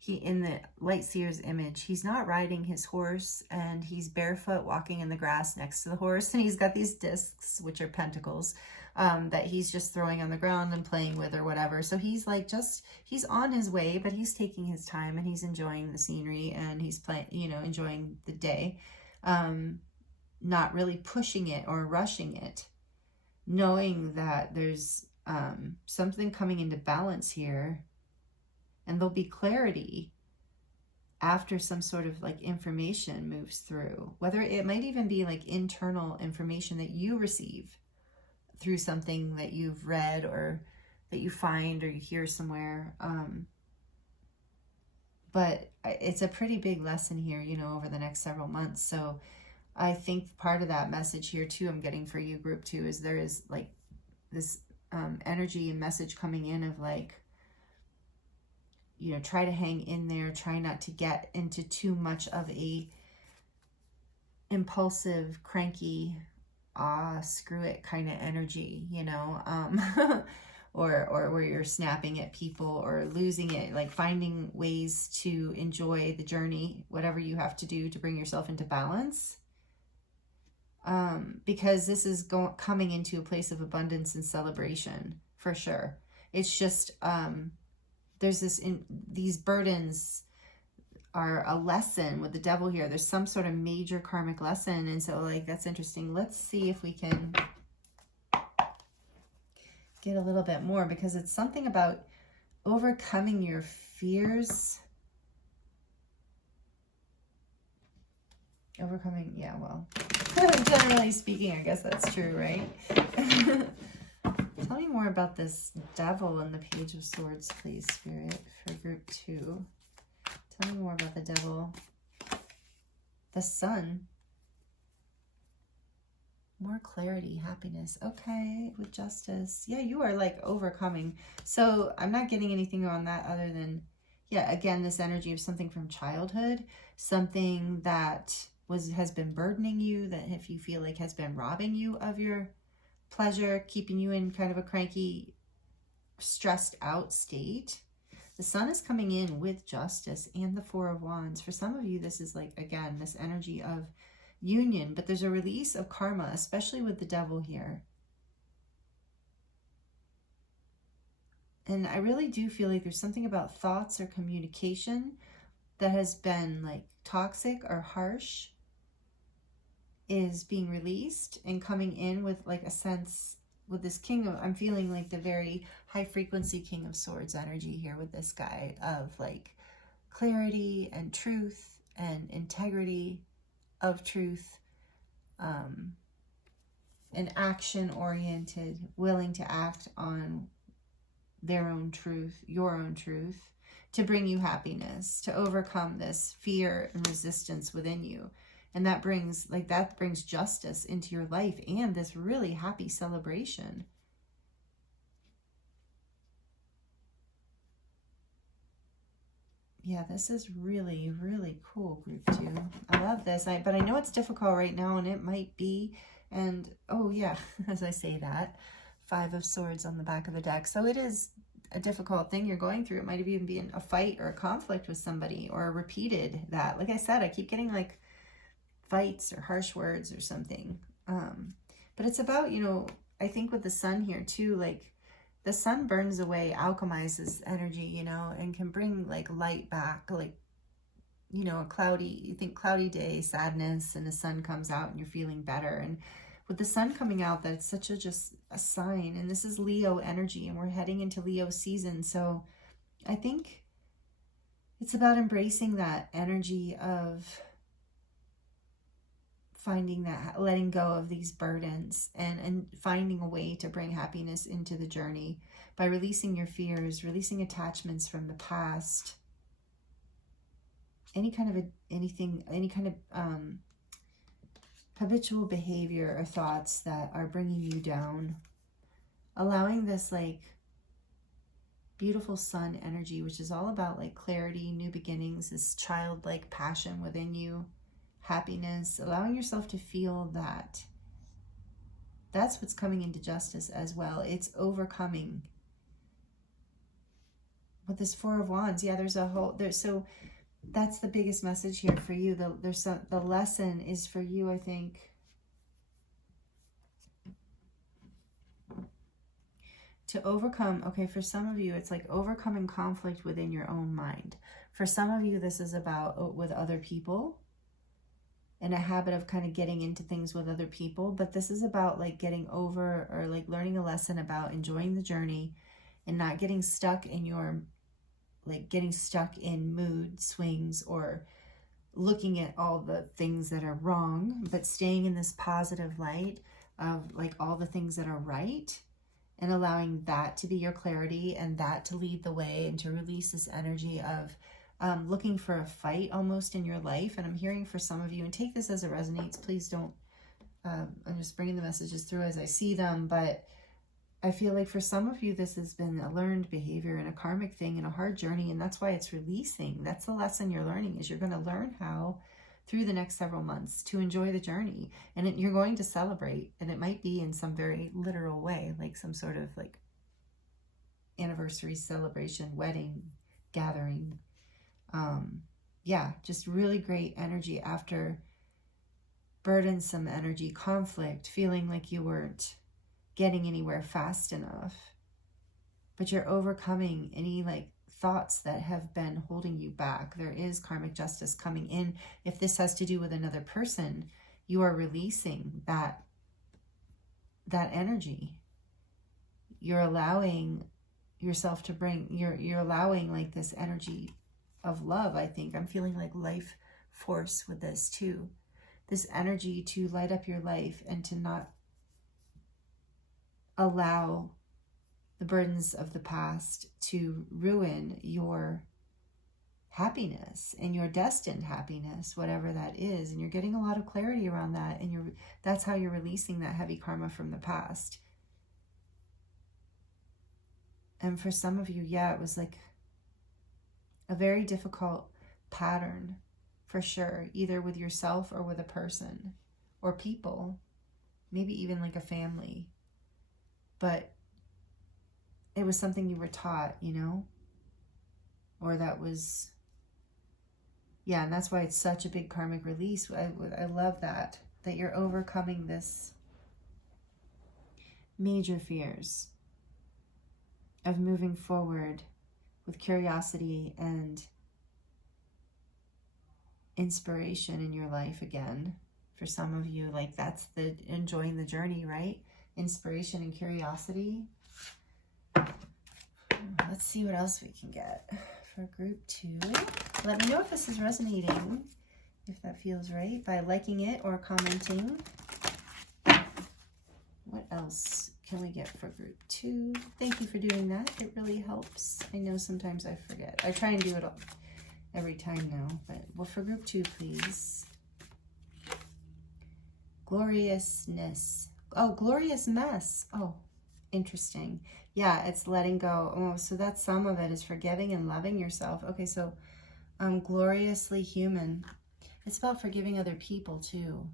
in the Light Seer's image, he's not riding his horse. And he's barefoot walking in the grass next to the horse. And he's got these discs, which are pentacles, that he's just throwing on the ground and playing with or whatever. So he's like he's on his way, but he's taking his time and he's enjoying the scenery and he's enjoying the day. Not really pushing it or rushing it, knowing that there's something coming into balance here, and there'll be clarity after some sort of like information moves through, whether it might even be like internal information that you receive through something that you've read or that you find or you hear somewhere. But it's a pretty big lesson here, you know, over the next several months. So I think part of that message here too, I'm getting for you, group 2, is there is like this energy and message coming in of like you know, try to hang in there, try not to get into too much of a impulsive, cranky, screw it kind of energy, you know, or where you're snapping at people or losing it, like finding ways to enjoy the journey, whatever you have to do to bring yourself into balance. Because this is coming into a place of abundance and celebration for sure. It's just, there's these burdens are a lesson with the devil here. There's some sort of major karmic lesson. And so like, that's interesting. Let's see if we can get a little bit more, because it's something about overcoming your fears. Overcoming, yeah, well, generally speaking, I guess that's true, right? Tell me more about this devil and the Page of Swords, please, Spirit, for group 2. Tell me more about the devil. The sun. More clarity, happiness. Okay, with justice. Yeah, you are like overcoming. So I'm not getting anything on that other than, yeah, again, this energy of something from childhood, something that has been burdening you, that if you feel like has been robbing you of your pleasure, keeping you in kind of a cranky, stressed out state. The sun is coming in with justice and the Four of Wands. For some of you, this is like, again, this energy of union, but there's a release of karma, especially with the devil here. And I really do feel like there's something about thoughts or communication that has been like toxic or harsh is being released and coming in with like a sense with this King of, I'm feeling like the very high frequency King of Swords energy here with this guy of like clarity and truth and integrity of truth, and action oriented, willing to act on their own truth, your own truth, to bring you happiness, to overcome this fear and resistance within you. And that brings justice into your life and this really happy celebration. Yeah, this is really, really cool, group 2. I love this, but I know it's difficult right now, and it might be. And, oh yeah, as I say that, 5 of Swords on the back of the deck. So it is a difficult thing you're going through. It might even be a fight or a conflict with somebody, or repeated that. Like I said, I keep getting like fights or harsh words or something. But it's about, you know, I think with the sun here too, like the sun burns away, alchemizes energy, you know, and can bring like light back, like, you know, you think cloudy day, sadness, and the sun comes out and you're feeling better. And with the sun coming out, that's such just a sign. And this is Leo energy, and we're heading into Leo season. So I think it's about embracing that energy of finding that, letting go of these burdens and finding a way to bring happiness into the journey by releasing your fears, releasing attachments from the past, any kind of habitual behavior or thoughts that are bringing you down, allowing this like beautiful sun energy, which is all about like clarity, new beginnings, this childlike passion within you, happiness, allowing yourself to feel that. That's what's coming into justice as well. It's overcoming. With this Four of Wands, yeah, so that's the biggest message here for you. The lesson is for you, I think, to overcome. Okay, for some of you, it's like overcoming conflict within your own mind. For some of you, this is about with other people, and a habit of kind of getting into things with other people. But this is about like getting over, or like learning a lesson about enjoying the journey and not getting stuck in mood swings or looking at all the things that are wrong, but staying in this positive light of like all the things that are right, and allowing that to be your clarity and that to lead the way, and to release this energy of looking for a fight almost in your life. And I'm hearing for some of you, and take this as it resonates, please don't, I'm just bringing the messages through as I see them, but I feel like for some of you, this has been a learned behavior and a karmic thing and a hard journey, and that's why it's releasing. That's the lesson you're learning, is you're going to learn how, through the next several months, to enjoy the journey. And you're going to celebrate, and it might be in some very literal way, like some sort of like anniversary celebration, wedding, gathering. Yeah, just really great energy after burdensome energy, conflict, feeling like you weren't getting anywhere fast enough, but you're overcoming any like thoughts that have been holding you back. There is karmic justice coming in. If this has to do with another person, you are releasing that energy. You're allowing yourself to bring, you're allowing like this energy of love. I think I'm feeling like life force with this too. This energy to light up your life and to not allow the burdens of the past to ruin your happiness and your destined happiness, whatever that is. And you're getting a lot of clarity around that, and that's how you're releasing that heavy karma from the past. And for some of you, yeah, it was like a very difficult pattern, for sure, either with yourself or with a person or people, maybe even like a family. But it was something you were taught, you know, or that was, yeah, and that's why it's such a big karmic release. I love that you're overcoming this major fears of moving forward with curiosity and inspiration in your life again. For some of you, like that's the enjoying the journey, right? Inspiration and curiosity. Let's see what else we can get for group 2. Let me know if this is resonating, if that feels right, by liking it or commenting. What else can we get for group 2? Thank you for doing that. It really helps. I know sometimes I forget. I try and do it every time now, but well, for group 2, please. Gloriousness. Oh, glorious mess. Oh, interesting. Yeah, it's letting go. Oh, so that's some of it, is forgiving and loving yourself. Okay, so gloriously human. It's about forgiving other people too.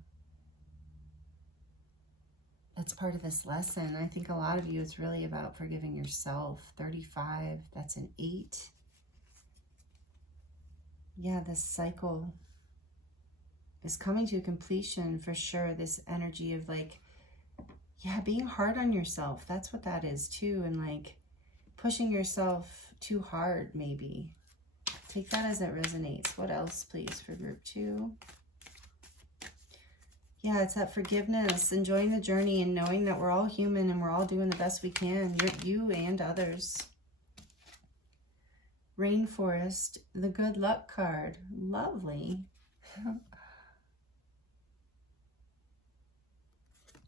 That's part of this lesson. I think a lot of you, it's really about forgiving yourself. 35, that's an 8. Yeah, this cycle is coming to completion for sure. This energy of like, yeah, being hard on yourself. That's what that is too. And like pushing yourself too hard, maybe. Take that as it resonates. What else, please, for group 2? Yeah, it's that forgiveness, enjoying the journey and knowing that we're all human and we're all doing the best we can. You and others. Rainforest, the good luck card. Lovely.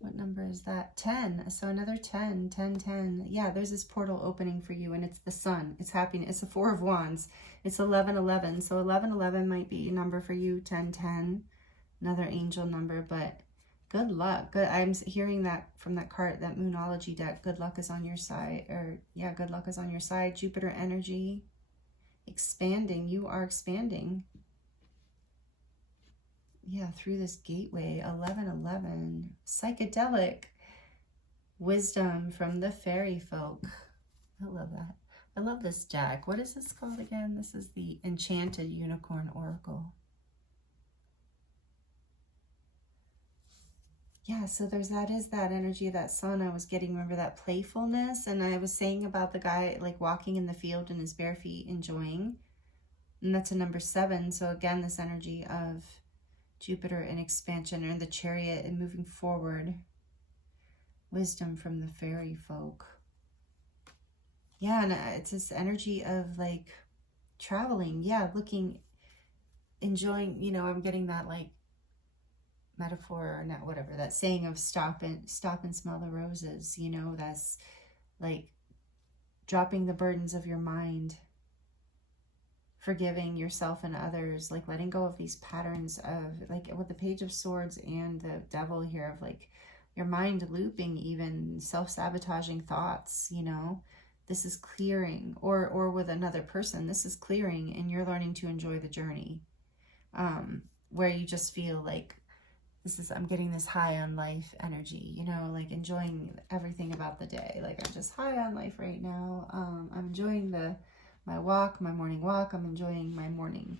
What number is that? 10. So another 10, 10, 10. Yeah, there's this portal opening for you, and it's the sun. It's happiness. It's the 4 of Wands. It's 11, 11. So 11, 11 might be a number for you. 10, 10. Another angel number, but good luck. Good. I'm hearing that from that card, that Moonology deck. Good luck is on your side. Or yeah, good luck is on your side. Jupiter energy. Expanding. You are expanding. Yeah, through this gateway. 11, 11. Psychedelic. Wisdom from the fairy folk. I love that. I love this deck. What is this called again? This is the Enchanted Unicorn Oracle. Yeah, so there's that energy of that sun I was getting. Remember that playfulness? And I was saying about the guy like walking in the field in his bare feet, enjoying. And that's a number 7. So again, this energy of Jupiter and expansion, and the Chariot and moving forward. Wisdom from the fairy folk. Yeah, and it's this energy of like traveling. Yeah, looking, enjoying, you know, I'm getting that like metaphor or not, whatever, that saying of stop and smell the roses, you know, that's like dropping the burdens of your mind, forgiving yourself and others, like letting go of these patterns of like with the Page of Swords and the Devil here of like your mind looping even self-sabotaging thoughts, you know. This is clearing, or with another person, this is clearing, and you're learning to enjoy the journey. Where you just feel like I'm getting this high on life energy, you know, like enjoying everything about the day. Like I'm just high on life right now. I'm enjoying my walk, my morning walk. I'm enjoying my morning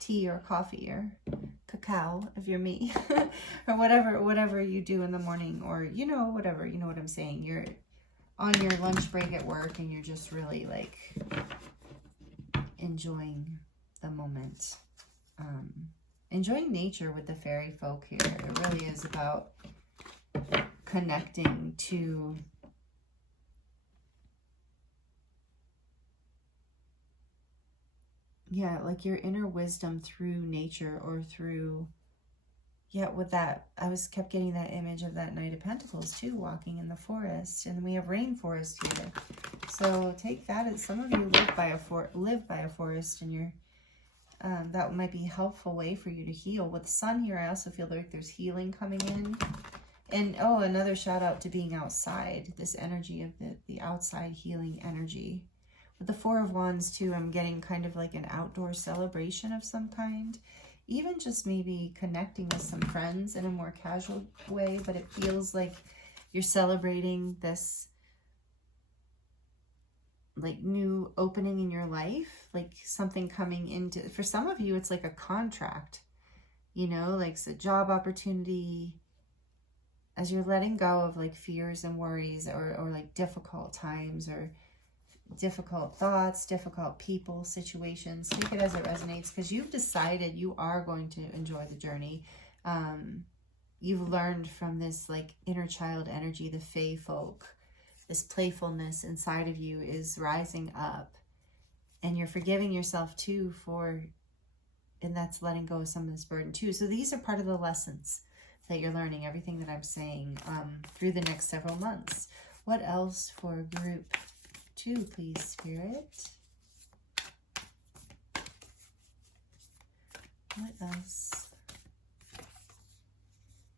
tea or coffee or cacao if you're me, or whatever you do in the morning, or, you know, whatever, you know what I'm saying. You're on your lunch break at work and you're just really like enjoying the moment. Enjoying nature with the fairy folk here. It really is about connecting to like your inner wisdom through nature, or through, with that, kept getting that image of that Knight of Pentacles too, walking in the forest, and we have rainforest here. So take that as, some of you live by a forest, and you're that might be a helpful way for you to heal. With the sun here, I also feel like there's healing coming in. And oh, another shout out to being outside, this energy of the outside healing energy. With the Four of Wands too, I'm getting kind of like an outdoor celebration of some kind. Even just maybe connecting with some friends in a more casual way, but it feels like you're celebrating this like new opening in your life, like something coming into, for some of you, it's like a contract, you know, like it's a job opportunity, as you're letting go of like fears and worries, or like difficult times, or difficult thoughts, difficult people, situations. Take it as it resonates, because you've decided you are going to enjoy the journey. You've learned from this like inner child energy, the Fae folk. This playfulness inside of you is rising up, and you're forgiving yourself too and that's letting go of some of this burden too. So these are part of the lessons that you're learning, everything that I'm saying, through the next several months. What else for group 2, please, Spirit? What else?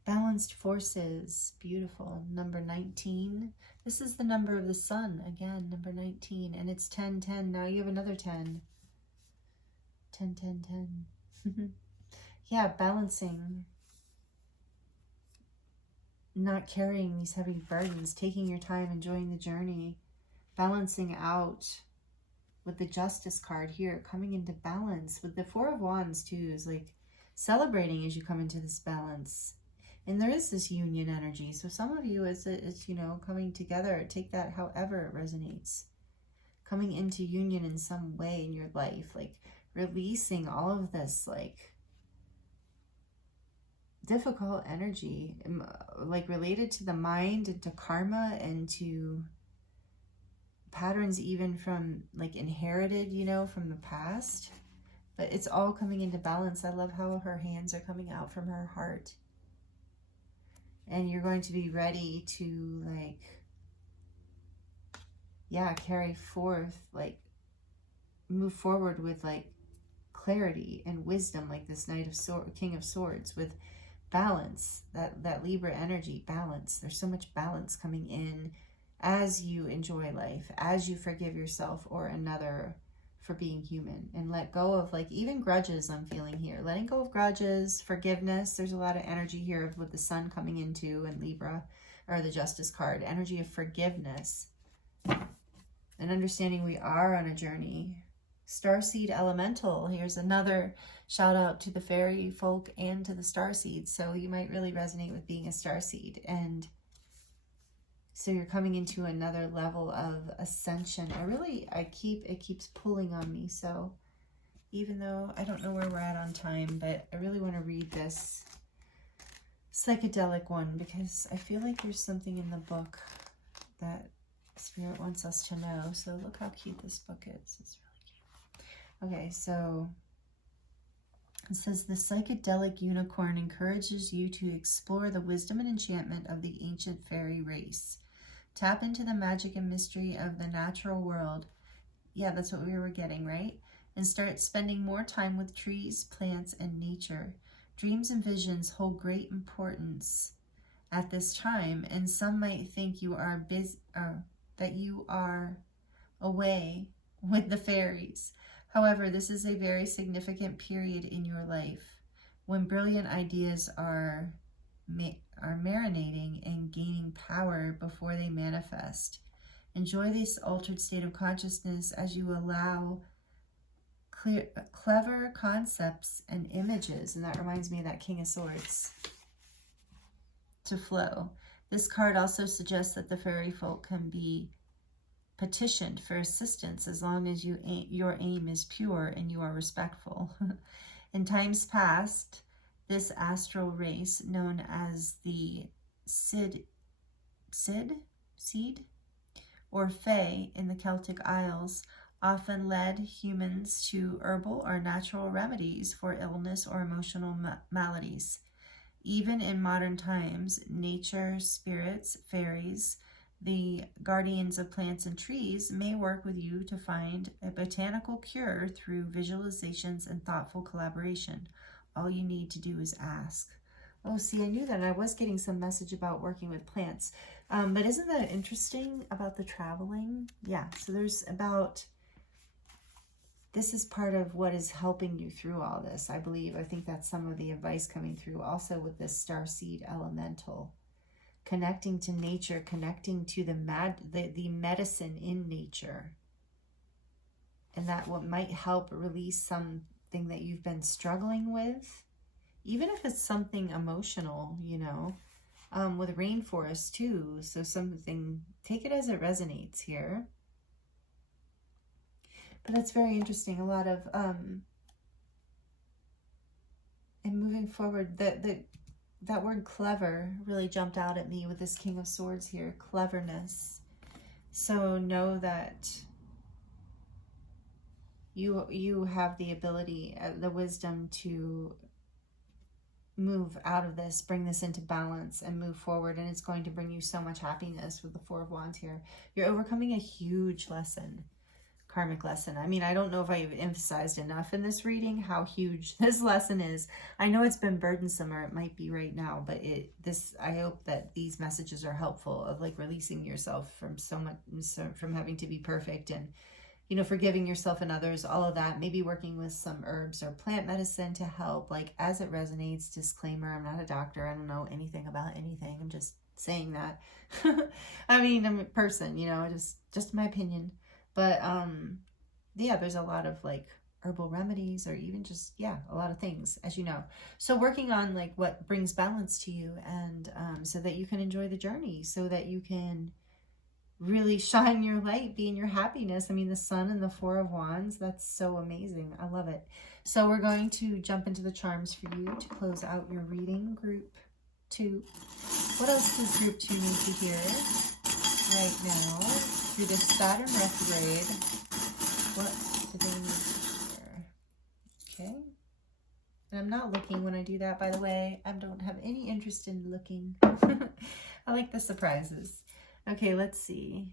Balanced forces, beautiful. Number 19. This is the number of the sun, again, number 19, and it's 10, 10. Now you have another 10. 10, 10, 10. Yeah, balancing. Not carrying these heavy burdens, taking your time, enjoying the journey, balancing out with the Justice card here, coming into balance. With the Four of Wands too, is like celebrating as you come into this balance. And there is this union energy. So some of you, it's you know, coming together. Take that however it resonates. Coming into union in some way in your life. Like releasing all of this like difficult energy. Like related to the mind and to karma and to patterns even from like inherited, you know, from the past. But it's all coming into balance. I love how her hands are coming out from her heart. And you're going to be ready to like, carry forth, like move forward with like clarity and wisdom, like this King of Swords, with balance, that Libra energy, balance. There's so much balance coming in as you enjoy life, as you forgive yourself or another for being human, and let go of like even grudges. I'm feeling here, letting go of grudges, forgiveness. There's a lot of energy here with the sun coming into, and Libra, or the Justice card, energy of forgiveness and understanding we are on a journey. Starseed Elemental, here's another shout out to the fairy folk and to the starseed. So you might really resonate with being a starseed, and so you're coming into another level of ascension. It keeps pulling on me. So even though I don't know where we're at on time, but I really want to read this psychedelic one, because I feel like there's something in the book that Spirit wants us to know. So look how cute this book is. It's really cute. Okay, so it says, the psychedelic unicorn encourages you to explore the wisdom and enchantment of the ancient fairy race. Tap into the magic and mystery of the natural world. Yeah, that's what we were getting, right? And start spending more time with trees, plants, and nature. Dreams and visions hold great importance at this time, and some might think you are busy, that you are away with the fairies. However, this is a very significant period in your life when brilliant ideas are marinating and gaining power before they manifest. Enjoy this altered state of consciousness as you allow clever concepts and images, and that reminds me of that King of Swords, to flow. This card also suggests that the fairy folk can be petitioned for assistance as long as your aim is pure and you are respectful. In times past, this astral race, known as the Seed, or Fae in the Celtic Isles, often led humans to herbal or natural remedies for illness or emotional maladies. Even in modern times, nature spirits, fairies, the guardians of plants and trees, may work with you to find a botanical cure through visualizations and thoughtful collaboration. All you need to do is ask. Oh, see, I knew that. I was getting some message about working with plants. But isn't that interesting about the traveling? Yeah, so there's about... This is part of what is helping you through all this, I believe. I think that's some of the advice coming through also with this starseed elemental. Connecting to nature, connecting to the medicine in nature. And that what might help release something that you've been struggling with. Even if it's something emotional, you know, with rainforest too. So something, take it as it resonates here. But that's very interesting. A lot of, and moving forward, that word clever really jumped out at me with this King of Swords here, cleverness. So know that you have the ability, the wisdom to move out of this, bring this into balance and move forward. And it's going to bring you so much happiness with the Four of Wands here. You're overcoming a huge lesson. Karmic lesson. I mean, I don't know if I've emphasized enough in this reading how huge this lesson is. I know it's been burdensome, or it might be right now, but I hope that these messages are helpful of like releasing yourself from from having to be perfect, and, you know, forgiving yourself and others, all of that. Maybe working with some herbs or plant medicine to help, like as it resonates. Disclaimer, I'm not a doctor. I don't know anything about anything. I'm just saying that. I mean, I'm a person, you know, just my opinion. But, yeah, there's a lot of, like, herbal remedies, or even just, yeah, a lot of things, as you know. So working on, like, what brings balance to you, and so that you can enjoy the journey, so that you can really shine your light, be in your happiness. I mean, the Sun and the Four of Wands, that's so amazing. I love it. So we're going to jump into the charms for you to close out your reading, Group 2. What else does Group 2 need to hear right now through the Saturn retrograde? What do they need to hear? Okay. And I'm not looking when I do that, by the way. I don't have any interest in looking. I like the surprises. Okay, let's see.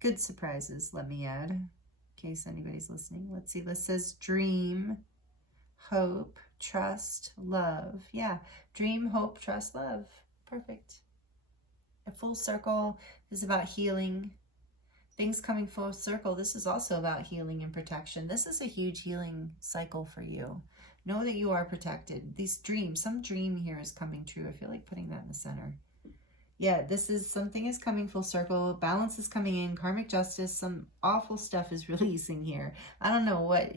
Good surprises, let me add, in case anybody's listening. Let's see. This says dream, hope, trust, love. Yeah, dream, hope, trust, love. Perfect. A full circle is about healing. Things coming full circle. This is also about healing and protection. This is a huge healing cycle for you. Know that you are protected. These dreams, some dream here is coming true. I feel like putting that in the center. Yeah, this is, something is coming full circle. Balance is coming in. Karmic justice. Some awful stuff is releasing here. I don't know what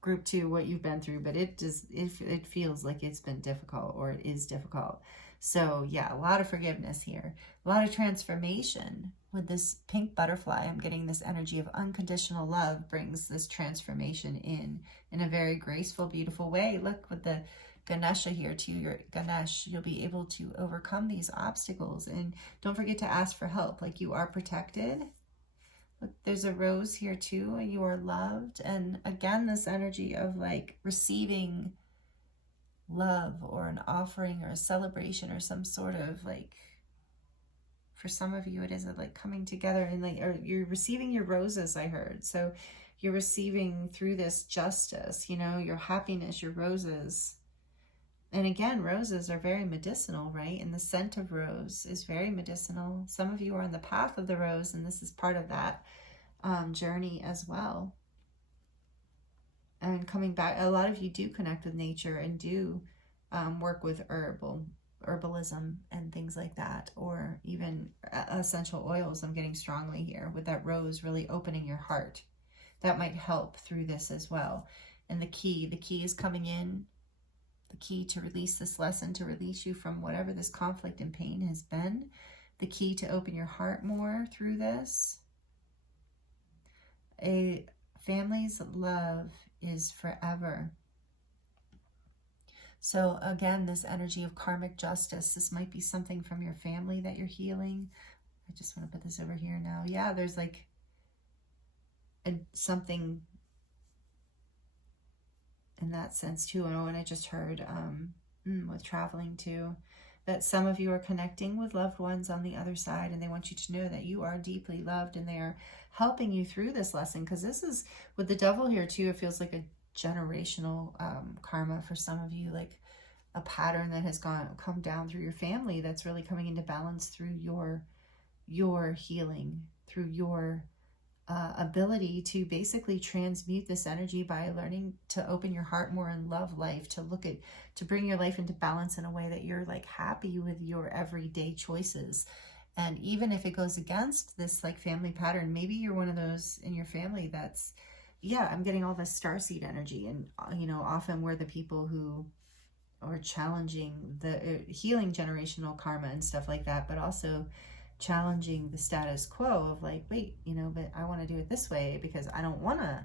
Group 2, what you've been through, but it feels like it's been difficult, or it is difficult. So yeah, a lot of forgiveness here, a lot of transformation with this pink butterfly. I'm getting this energy of unconditional love brings this transformation in a very graceful, beautiful way. Look with the Ganesha here too, your Ganesh, you'll be able to overcome these obstacles. And don't forget to ask for help, like you are protected. Look, there's a rose here too, you are loved. And again, this energy of like receiving love, or an offering, or a celebration, or some sort of like, for some of you it is like coming together, and like, or you're receiving your roses, I heard. So you're receiving through this justice, you know, your happiness, your roses. And again, roses are very medicinal, right? And the scent of rose is very medicinal. Some of you are on the path of the rose, and this is part of that journey as well. And coming back, a lot of you do connect with nature and do work with herbalism and things like that, or even essential oils. I'm getting strongly here with that rose really opening your heart. That might help through this as well. And the key is coming in. The key to release this lesson, to release you from whatever this conflict and pain has been. The key to open your heart more through this. A family's love is forever. So again, this energy of karmic justice, this might be something from your family that you're healing. I just want to put this over here now. Yeah, there's like something in that sense too. And I just heard with traveling too, that some of you are connecting with loved ones on the other side, and they want you to know that you are deeply loved, and they are helping you through this lesson. Because this is, with the devil here too, it feels like a generational karma for some of you, like a pattern that has come down through your family that's really coming into balance through your healing, through your ability to basically transmute this energy by learning to open your heart more and love life, to bring your life into balance in a way that you're like happy with your everyday choices. And even if it goes against this like family pattern, maybe you're one of those in your family that's, yeah, I'm getting all this starseed energy. And, you know, often we're the people who are challenging the healing generational karma and stuff like that, but also challenging the status quo of like, wait, you know, but I want to do it this way because I don't want to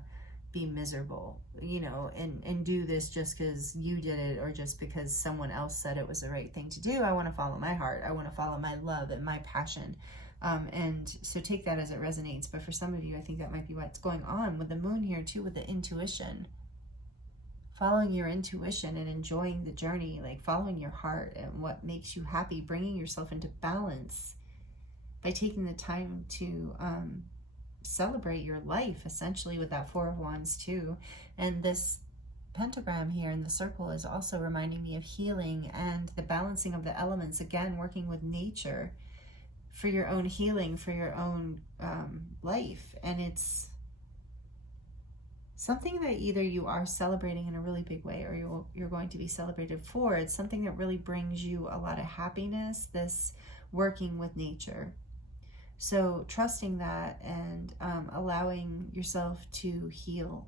be miserable, you know, and do this just because you did it or just because someone else said it was the right thing to do. I want to follow my heart. I want to follow my love and my passion. And so take that as it resonates. But for some of you, I think that might be what's going on with the moon here too, with the intuition. Following your intuition and enjoying the journey, like following your heart and what makes you happy, bringing yourself into balance by taking the time to celebrate your life, essentially, with that Four of Wands too. And this pentagram here in the circle is also reminding me of healing and the balancing of the elements, again, working with nature for your own healing, for your own life. And it's something that either you are celebrating in a really big way or you're going to be celebrated for. It's something that really brings you a lot of happiness, this working with nature. So trusting that and allowing yourself to heal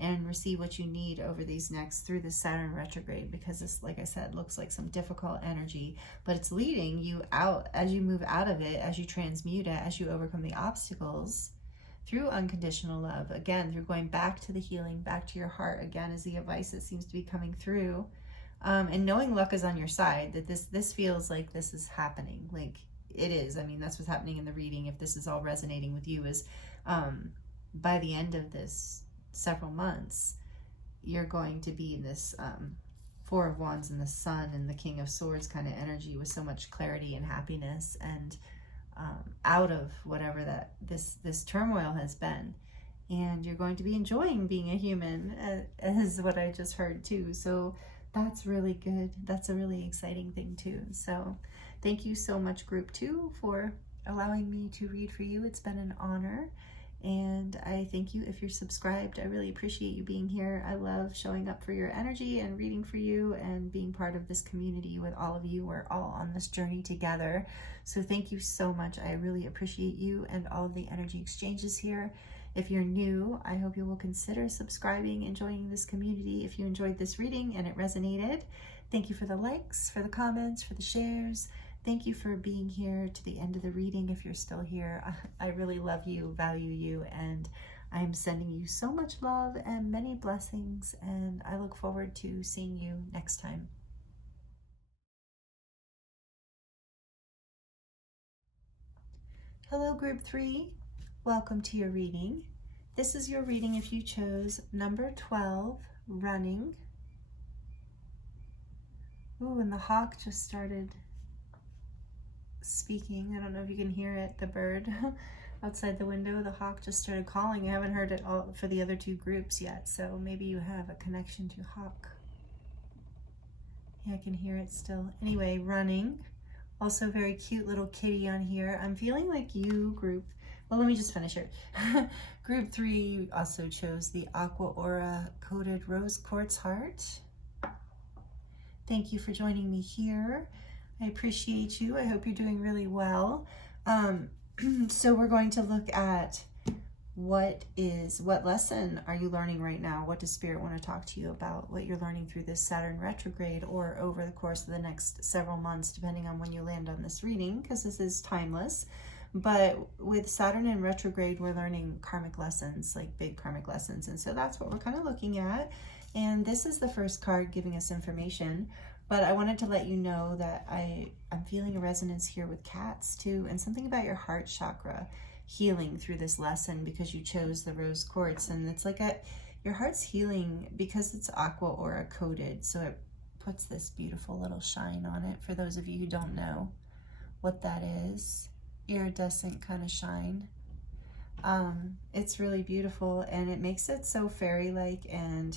and receive what you need over these through the Saturn retrograde, because this, like I said, looks like some difficult energy, but it's leading you out as you move out of it, as you transmute it, as you overcome the obstacles through unconditional love, again, through going back to the healing, back to your heart, again, is the advice that seems to be coming through. And knowing luck is on your side, that this feels like this is happening, like it is. I mean, that's what's happening in the reading. If this is all resonating with you, is by the end of this several months, you're going to be in this Four of Wands and the Sun and the King of Swords kind of energy with so much clarity and happiness, and out of whatever that this turmoil has been. And you're going to be enjoying being a human, is what I just heard too. So that's really good. That's a really exciting thing too. So thank you so much, Group 2, for allowing me to read for you. It's been an honor. And I thank you if you're subscribed. I really appreciate you being here. I love showing up for your energy and reading for you and being part of this community with all of you. We're all on this journey together. So thank you so much. I really appreciate you and all of the energy exchanges here. If you're new, I hope you will consider subscribing and joining this community if you enjoyed this reading and it resonated. Thank you for the likes, for the comments, for the shares. Thank you for being here to the end of the reading. If you're still here, I really love you, value you, and I'm sending you so much love and many blessings, and I look forward to seeing you next time. Hello, Group 3. Welcome to your reading. This is your reading if you chose number 12, Running. Ooh, and the hawk just started speaking. I don't know if you can hear it, the bird outside the window. The hawk just started calling. I haven't heard it all for the other two groups yet, so maybe you have a connection to hawk. Yeah, I can hear it still. Anyway, running. Also very cute little kitty on here. I'm feeling like you group, well, let me just finish it. Group 3 also chose the Aqua Aura coated rose quartz heart. Thank you for joining me here. I appreciate you. I hope you're doing really well. So we're going to look at what lesson are you learning right now? What does Spirit want to talk to you about? What you're learning through this Saturn retrograde or over the course of the next several months, depending on when you land on this reading, because this is timeless. But with Saturn in retrograde, we're learning karmic lessons, like big karmic lessons. And so that's what we're kind of looking at. And this is the first card giving us information. But I wanted to let you know that I'm feeling a resonance here with cats too, and something about your heart chakra healing through this lesson because you chose the rose quartz. And it's like your heart's healing because it's Aqua Aura coated, so it puts this beautiful little shine on it. For those of you who don't know what that is, iridescent kind of shine. It's really beautiful, and it makes it so fairy-like and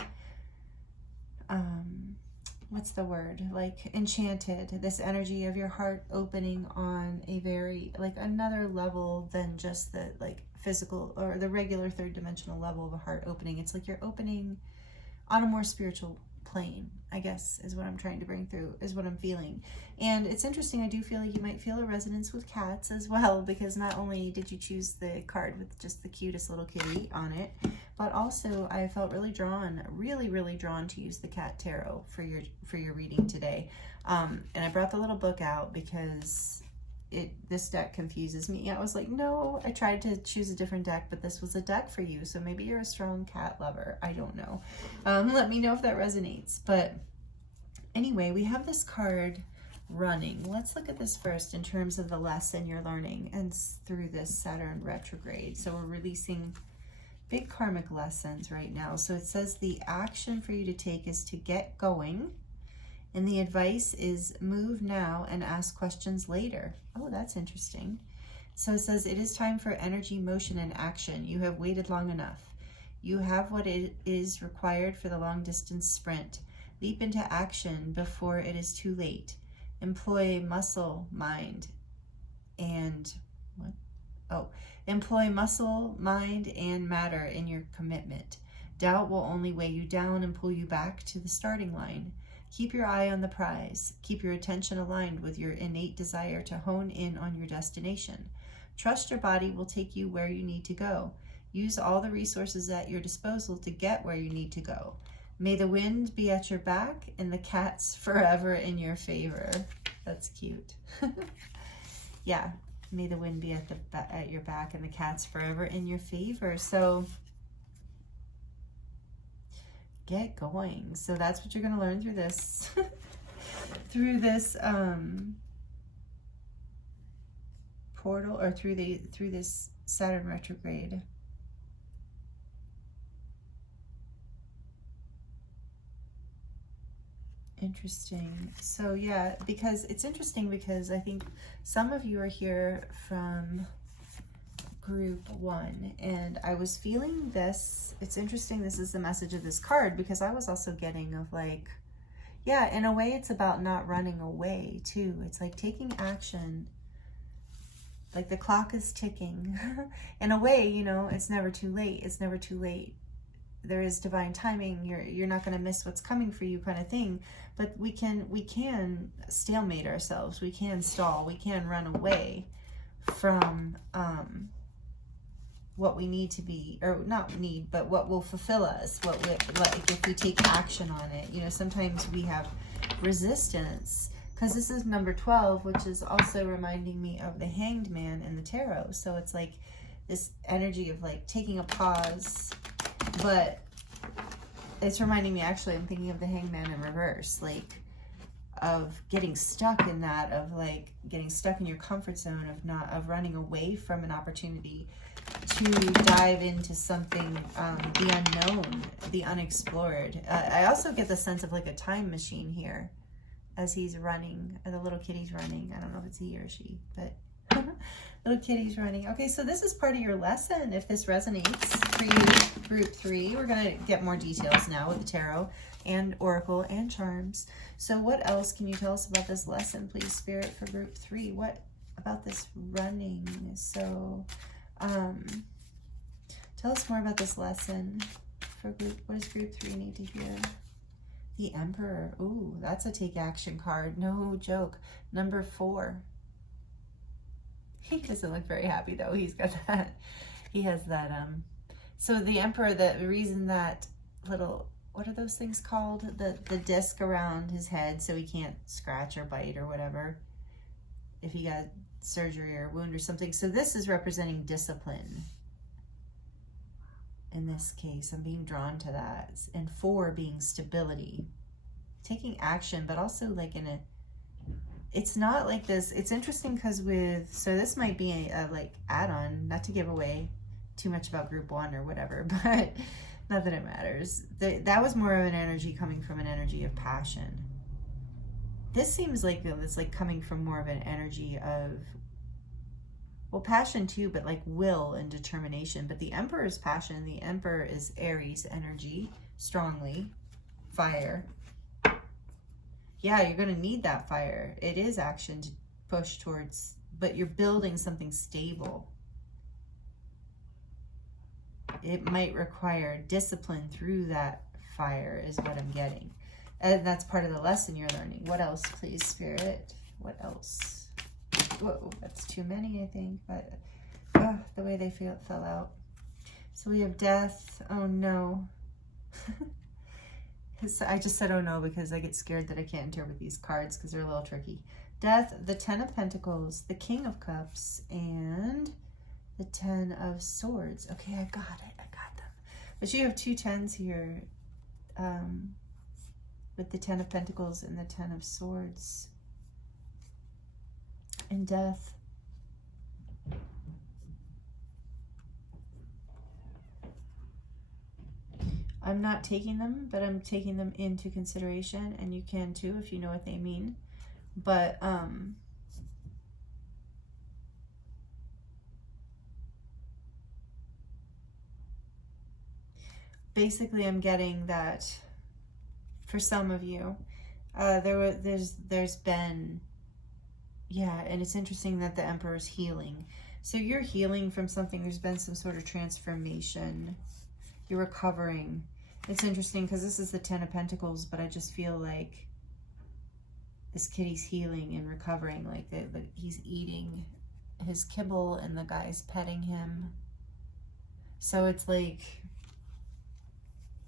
what's the word, like enchanted. This energy of your heart opening on a very, like, another level than just the like physical or the regular third dimensional level of a heart opening. It's like you're opening on a more spiritual plane, I guess, is what I'm trying to bring through, is what I'm feeling. And it's interesting, I do feel like you might feel a resonance with cats as well, because not only did you choose the card with just the cutest little kitty on it, but also I felt really drawn, really drawn to use the cat tarot for your reading today. And I brought the little book out because this deck confuses me. I was like, no, I tried to choose a different deck, but this was a deck for you. So maybe you're a strong cat lover. I don't know. Let me know if that resonates. But anyway, we have this card running. Let's look at this first in terms of the lesson you're learning and through this Saturn retrograde. So we're releasing big karmic lessons right now. So it says the action for you to take is to get going. And the advice is move now and ask questions later. Oh, that's interesting. So it says it is time for energy, motion, and action. You have waited long enough. You have what it is required for the long distance sprint. Leap into action before it is too late. Employ muscle, mind, and what? Oh, employ muscle, mind, and matter in your commitment. Doubt will only weigh you down and pull you back to the starting line. Keep your eye on the prize. Keep your attention aligned with your innate desire to hone in on your destination. Trust your body will take you where you need to go. Use all the resources at your disposal to get where you need to go. May the wind be at your back and the cats forever in your favor. That's cute. Yeah, may the wind be at your back and the cats forever in your favor. So get going. So that's what you're going to learn through this portal, or through this Saturn retrograde. Interesting. So yeah, because it's interesting because I think some of you are here from group 1, and I was feeling this. It's interesting, this is the message of this card, because I was also getting of like, yeah, in a way it's about not running away too. It's like taking action, like the clock is ticking. In a way, you know, it's never too late. It's never too late. There is divine timing. You're not going to miss what's coming for you, kind of thing. But we can stalemate ourselves. We can stall. We can run away from what we need to be, or not need, but what will fulfill us, like if we take action on it. You know, sometimes we have resistance, because this is number 12, which is also reminding me of the Hanged Man in the tarot. So it's like this energy of like taking a pause, but it's reminding me, actually, I'm thinking of the Hanged Man in reverse, like of getting stuck in that, of like getting stuck in your comfort zone, of running away from an opportunity to dive into something, the unknown, the unexplored. I also get the sense of like a time machine here as he's running, or the little kitty's running. I don't know if it's he or she, but Little kitties running. Okay, so this is part of your lesson. If this resonates for you, group 3, we're going to get more details now with the tarot and oracle and charms. So what else can you tell us about this lesson, please, Spirit, for group 3? What about this running? So tell us more about this lesson for group. What does group 3 need to hear? The Emperor. Ooh, that's a take action card. No joke. Number 4. He doesn't look very happy though. He's got that. He has that. So the Emperor, the reason that little, what are those things called? The disc around his head, so he can't scratch or bite or whatever if he got surgery or a wound or something. So this is representing discipline. In this case, I'm being drawn to that. And 4 being stability, taking action, but also like in a, it's not like this. It's interesting because with, so this might be a like add-on, not to give away too much about group 1 or whatever, but not that it matters. That was more of an energy coming from an energy of passion. This seems like it's like coming from more of an energy of, well, passion too, but like will and determination. But the Emperor is passion. The Emperor is Aries energy, strongly, fire. Yeah, you're going to need that fire. It is action to push towards, but you're building something stable. It might require discipline through that fire is what I'm getting. And that's part of the lesson you're learning. What else, please, Spirit? What else? Whoa, that's too many, I think, but the way they fell out. So we have death. Oh, no. I just said, oh, no, because I get scared that I can't interpret these cards because they're a little tricky. Death, the 10 of Pentacles, the King of Cups, and the 10 of Swords. Okay, I got it. I got them. But you have 2 10s here with the 10 of Pentacles and the 10 of Swords. And death. I'm not taking them, but I'm taking them into consideration, and you can too if you know what they mean. But basically I'm getting that for some of you, there's been, yeah, and it's interesting that the Emperor is healing. So you're healing from something. There's been some sort of transformation. You're recovering. It's interesting because this is the 10 of Pentacles, but I just feel like this kitty's healing and recovering. Like he's eating his kibble and the guy's petting him. So it's like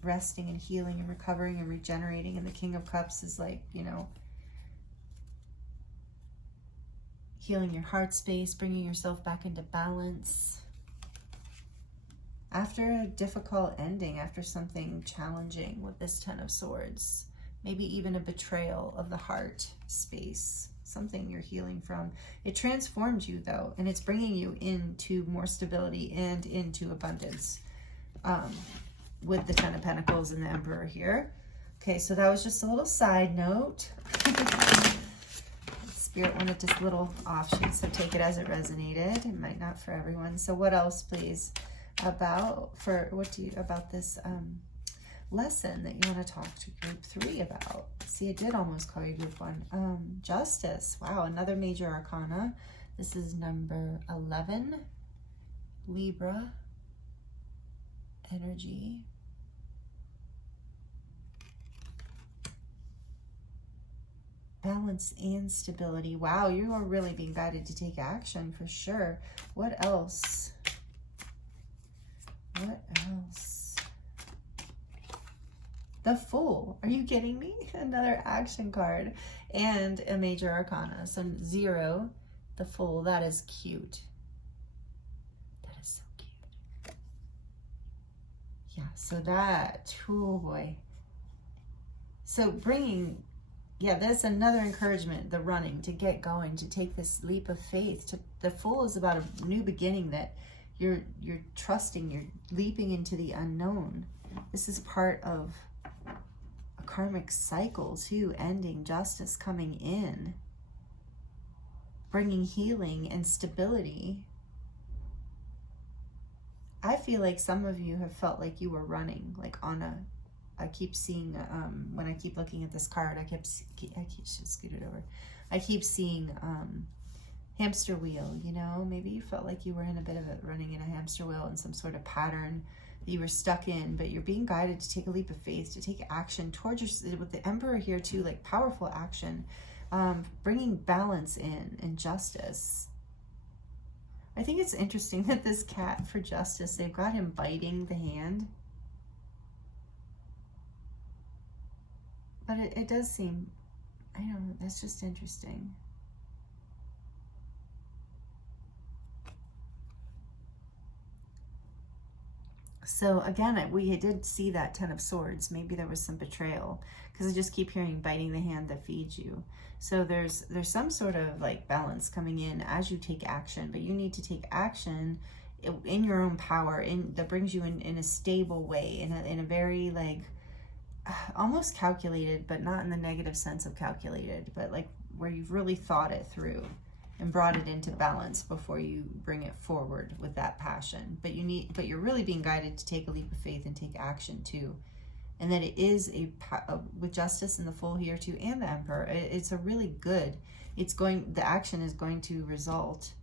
resting and healing and recovering and regenerating. And the King of Cups is like, you know, healing your heart space, bringing yourself back into balance. After a difficult ending, after something challenging with this 10 of Swords, maybe even a betrayal of the heart space, something you're healing from. It transformed you though, and it's bringing you into more stability and into abundance with the 10 of Pentacles and the Emperor here. Okay, so that was just a little side note. Spirit wanted just little offshoots, so take it as it resonated. It might not for everyone. So what else, please? About this lesson that you want to talk to group 3 about? See, I did almost call you group 1. Justice. Wow, another major arcana. This is number 11. Libra energy. Balance and stability. Wow, you are really being guided to take action for sure. What else? What else? The Fool. Are you kidding me? Another action card and a major arcana. So 0, the Fool. That is cute. That is so cute. Yeah, so that, oh boy. So bringing, yeah, that's another encouragement, the running, to get going, to take this leap of faith. The Fool is about a new beginning, that you're trusting, you're leaping into the unknown. This is part of a karmic cycle too, ending, justice coming in. bringing healing and stability. I feel like some of you have felt like you were running, like on a, I keep seeing, when I keep looking at this card, I should scoot it over. I keep seeing hamster wheel, you know, maybe you felt like you were in a bit of it, running in a hamster wheel in some sort of pattern that you were stuck in, but you're being guided to take a leap of faith, to take action towards your, with the Emperor here too, like powerful action, bringing balance in and justice. I think it's interesting that this cat for justice, they've got him biting the hand. But it does seem, I don't know, that's just interesting. So again, we did see that Ten of Swords. Maybe there was some betrayal, because I just keep hearing biting the hand that feeds you. So there's some sort of like balance coming in as you take action, but you need to take action in your own power, that brings you in a stable way, in a very like almost calculated, but not in the negative sense of calculated, but like where you've really thought it through and brought it into balance before you bring it forward with that passion. But you're really being guided to take a leap of faith and take action too. And that it is with justice and the Fool here too, and the Emperor, it's a really good, the action is going to result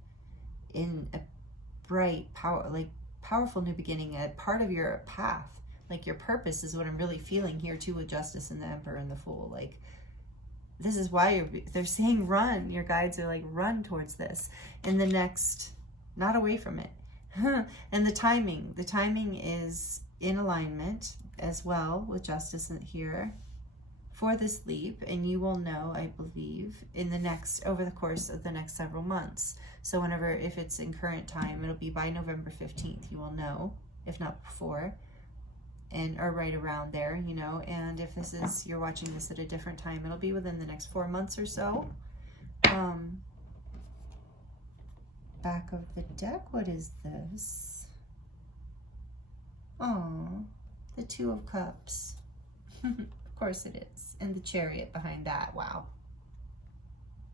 in a bright, powerful new beginning, a part of your path. Like your purpose is what I'm really feeling here too, with justice and the Emperor and the Fool. Like, this is why they're saying run. Your guides are like, run towards this. And the next, not away from it. And the timing is in alignment as well with justice here for this leap. And you will know, I believe, over the course of the next several months. So whenever, if it's in current time, it'll be by November 15th, you will know, if not before. Or right around there, you know. And if you're watching this at a different time, it'll be within the next 4 months or so. Back of the deck, what is this? Oh, the Two of Cups. Of course it is. And the Chariot behind that, wow.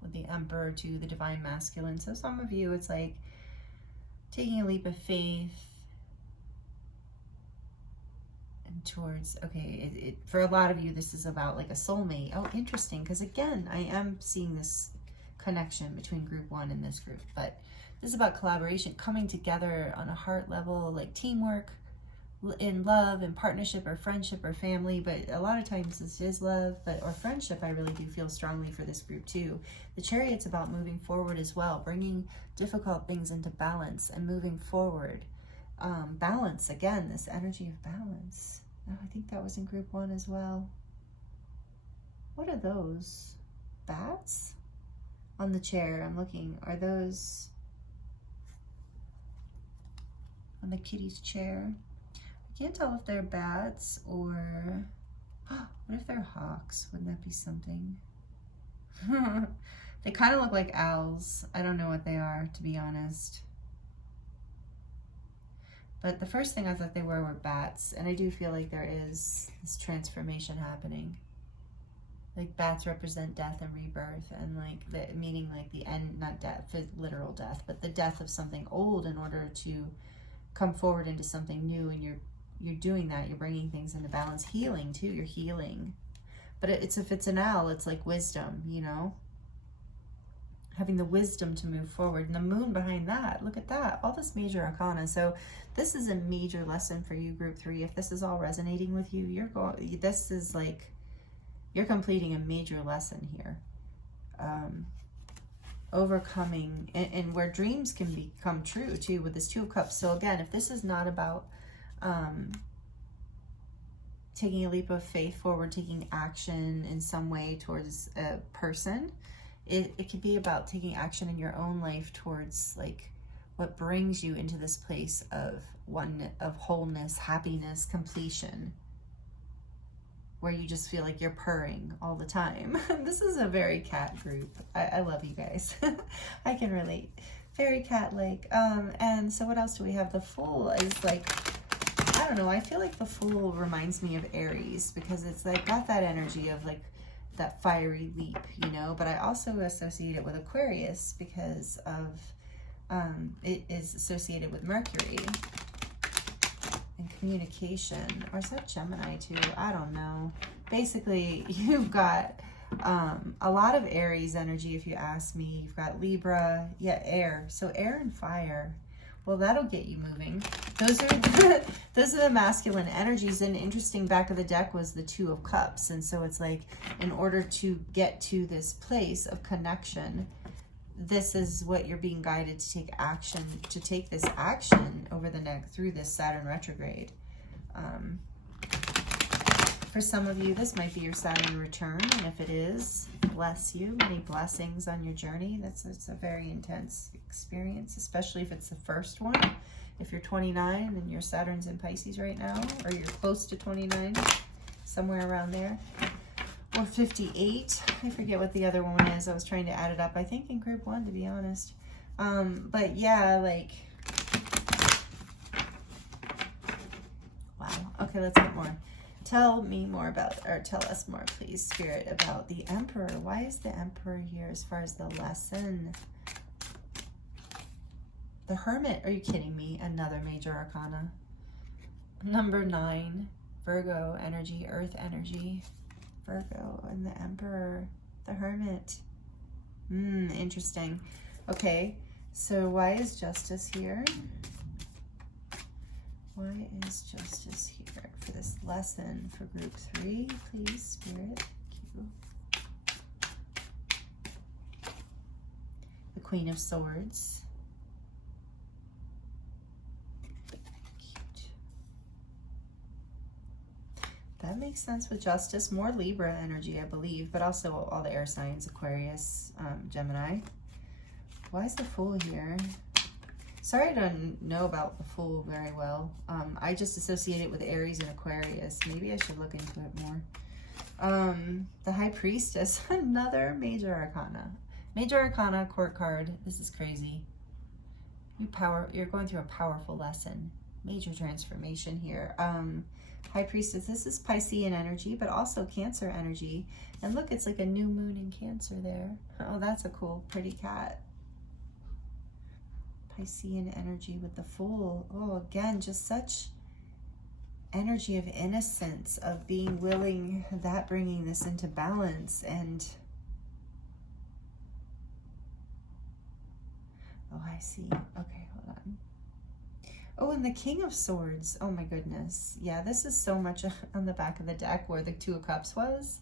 With the Emperor to the Divine Masculine. So some of you, it's like taking a leap of faith, towards, okay, for a lot of you, this is about like a soulmate. Oh, interesting, because again, I am seeing this connection between group one and this group, but this is about collaboration, coming together on a heart level, like teamwork in love and partnership or friendship or family. But a lot of times this is love, or friendship. I really do feel strongly for this group too. The Chariot's about moving forward as well, bringing difficult things into balance and moving forward. Balance, again, this energy of balance. Oh, I think that was in group one as well. What are those? Bats? On the chair, I'm looking. Are those on the kitty's chair? I can't tell if they're bats or... what if they're hawks? Wouldn't that be something? They kind of look like owls. I don't know what they are, to be honest. But the first thing I thought they were bats, and I do feel like there is this transformation happening. Like bats represent death and rebirth, and like meaning like the end, not death, literal death, but the death of something old in order to come forward into something new. And you're doing that. You're bringing things into balance, healing too. You're healing, but if it's an owl, it's like wisdom, you know. Having the wisdom to move forward. And the moon behind that, look at that, all this major arcana. So this is a major lesson for you, group 3. If this is all resonating with you, this is like, you're completing a major lesson here. Overcoming, and where dreams can become true too with this Two of Cups. So again, if this is not about taking a leap of faith forward, taking action in some way towards a person, it could be about taking action in your own life towards like what brings you into this place of wholeness, happiness, completion, where you just feel like you're purring all the time. This is a very cat group. I love you guys. I can relate. Very cat-like. And so what else do we have? The Fool is like, I don't know, I feel like the Fool reminds me of Aries, because it's like got that energy of like that fiery leap, you know, but I also associate it with Aquarius because of it is associated with Mercury and communication. Or is that Gemini too? I don't know. Basically, you've got a lot of Aries energy, if you ask me. You've got Libra, yeah, air. So air and fire. Well, that'll get you moving. Those are those are the masculine energies. And interesting, back of the deck was the Two of Cups. And so it's like, in order to get to this place of connection, this is what you're being guided to take action, to take this action over the next, through this Saturn retrograde. For some of you, this might be your Saturn return, and if it is, bless you. Many blessings on your journey. It's a very intense experience, especially if it's the first one. If you're 29 and your Saturn's in Pisces right now, or you're close to 29, somewhere around there, or 58. I forget what the other one is. I was trying to add it up. I think in group 1, to be honest. But yeah, like, wow. Okay, let's get more. Tell me more about, or tell us more, please, Spirit, about the Emperor. Why is the Emperor here as far as the lesson? The Hermit. Are you kidding me? Another major arcana. Number 9, Virgo energy, Earth energy. Virgo and the Emperor, the Hermit. Interesting. Okay, so why is Justice here? Why is Justice here for this lesson for group 3, please, Spirit? Thank you. The Queen of Swords. Cute. That makes sense with Justice. More Libra energy, I believe, but also all the air signs, Aquarius, Gemini. Why is the Fool here? Sorry, I don't know about the Fool very well. I just associate it with Aries and Aquarius. Maybe I should look into it more. The High Priestess, another major arcana. Major arcana, court card. This is crazy. You're going through a powerful lesson. Major transformation here. High Priestess, this is Piscean energy, but also Cancer energy. And look, it's like a new moon in Cancer there. Oh, that's a cool, pretty cat. Piscean energy with the Fool. Oh, again, just such energy of innocence, of being willing, that bringing this into balance. And oh, I see. Okay, hold on. Oh, and the King of Swords. Oh my goodness. Yeah, this is so much on the back of the deck where the Two of Cups was.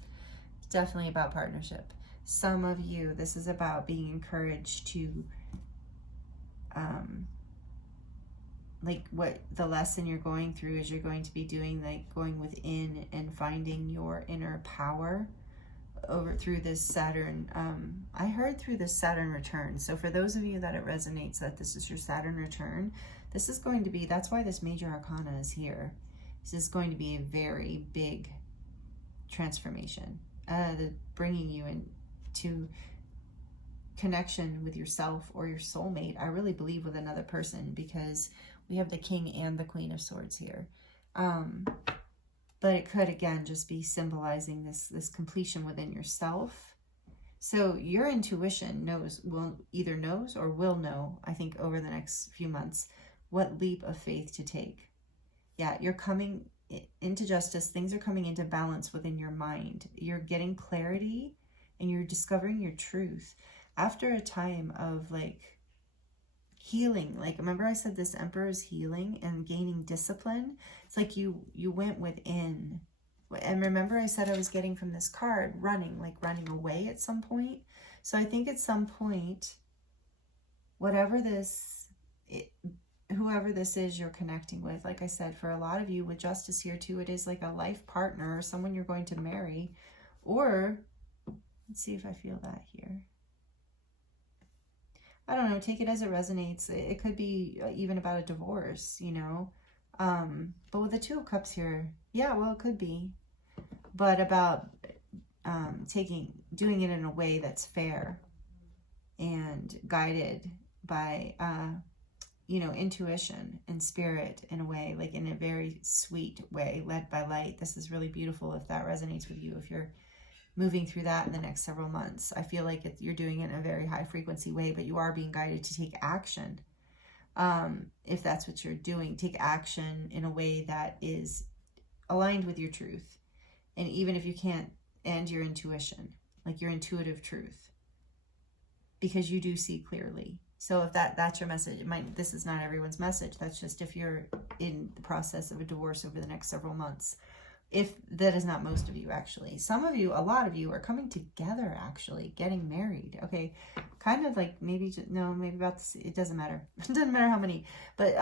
It's definitely about partnership. Some of you, this is about being encouraged to like what the lesson you're going through is, you're going to be doing, like going within and finding your inner power over through this Saturn. I heard through this Saturn return. So for those of you that it resonates that this is your Saturn return, this is going to be, that's why this major arcana is here. This is going to be a very big transformation, bringing you into connection with yourself or your soulmate. I really believe with another person, because we have the King and the Queen of Swords here. But it could, again, just be symbolizing this completion within yourself. So your intuition either knows or will know, I think, over the next few months, what leap of faith to take. Yeah, you're coming into justice. Things are coming into balance within your mind. You're getting clarity and you're discovering your truth. After a time of like healing, like remember I said this Emperor is healing and gaining discipline. It's like you went within. And remember I said I was getting from this card running away at some point. So I think at some point, whoever this is you're connecting with, like I said, for a lot of you with Justice here too, it is like a life partner or someone you're going to marry. Or let's see if I feel that here. I don't know, take it as it resonates. It could be even about a divorce, you know. But with the Two of Cups here, yeah, well, it could be. But about doing it in a way that's fair and guided by, intuition and spirit in a way, like in a very sweet way, led by light. This is really beautiful if that resonates with you, if you're moving through that in the next several months. I feel like you're doing it in a very high frequency way, but you are being guided to take action. If that's what you're doing, take action in a way that is aligned with your truth. And even if you can't, and your intuition, like your intuitive truth, because you do see clearly. So if that's your message, this is not everyone's message. That's just if you're in the process of a divorce over the next several months. If that is not most of you, actually. Some of you, a lot of you are coming together, actually, getting married. Okay, kind of like maybe about this, it doesn't matter. It doesn't matter how many, but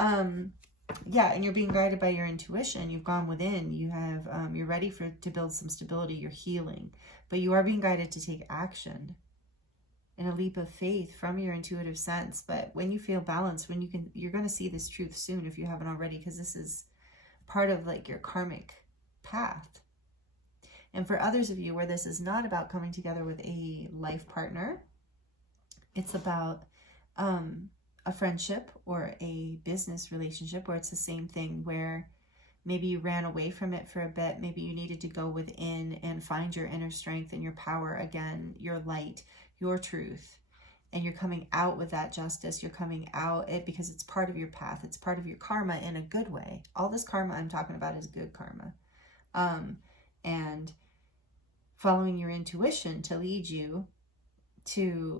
yeah, and you're being guided by your intuition. You've gone within. You have you're ready to build some stability. You're healing, but you are being guided to take action in a leap of faith from your intuitive sense. But when you feel balanced, you're going to see this truth soon if you haven't already, because this is part of like your karmic path. And for others of you where this is not about coming together with a life partner, it's about a friendship or a business relationship where it's the same thing, where maybe you ran away from it for a bit. Maybe you needed to go within and find your inner strength and your power again, your light, your truth. And you're coming out with that justice. You're coming out because it's part of your path. It's part of your karma in a good way. All this karma I'm talking about is good karma. And following your intuition to lead you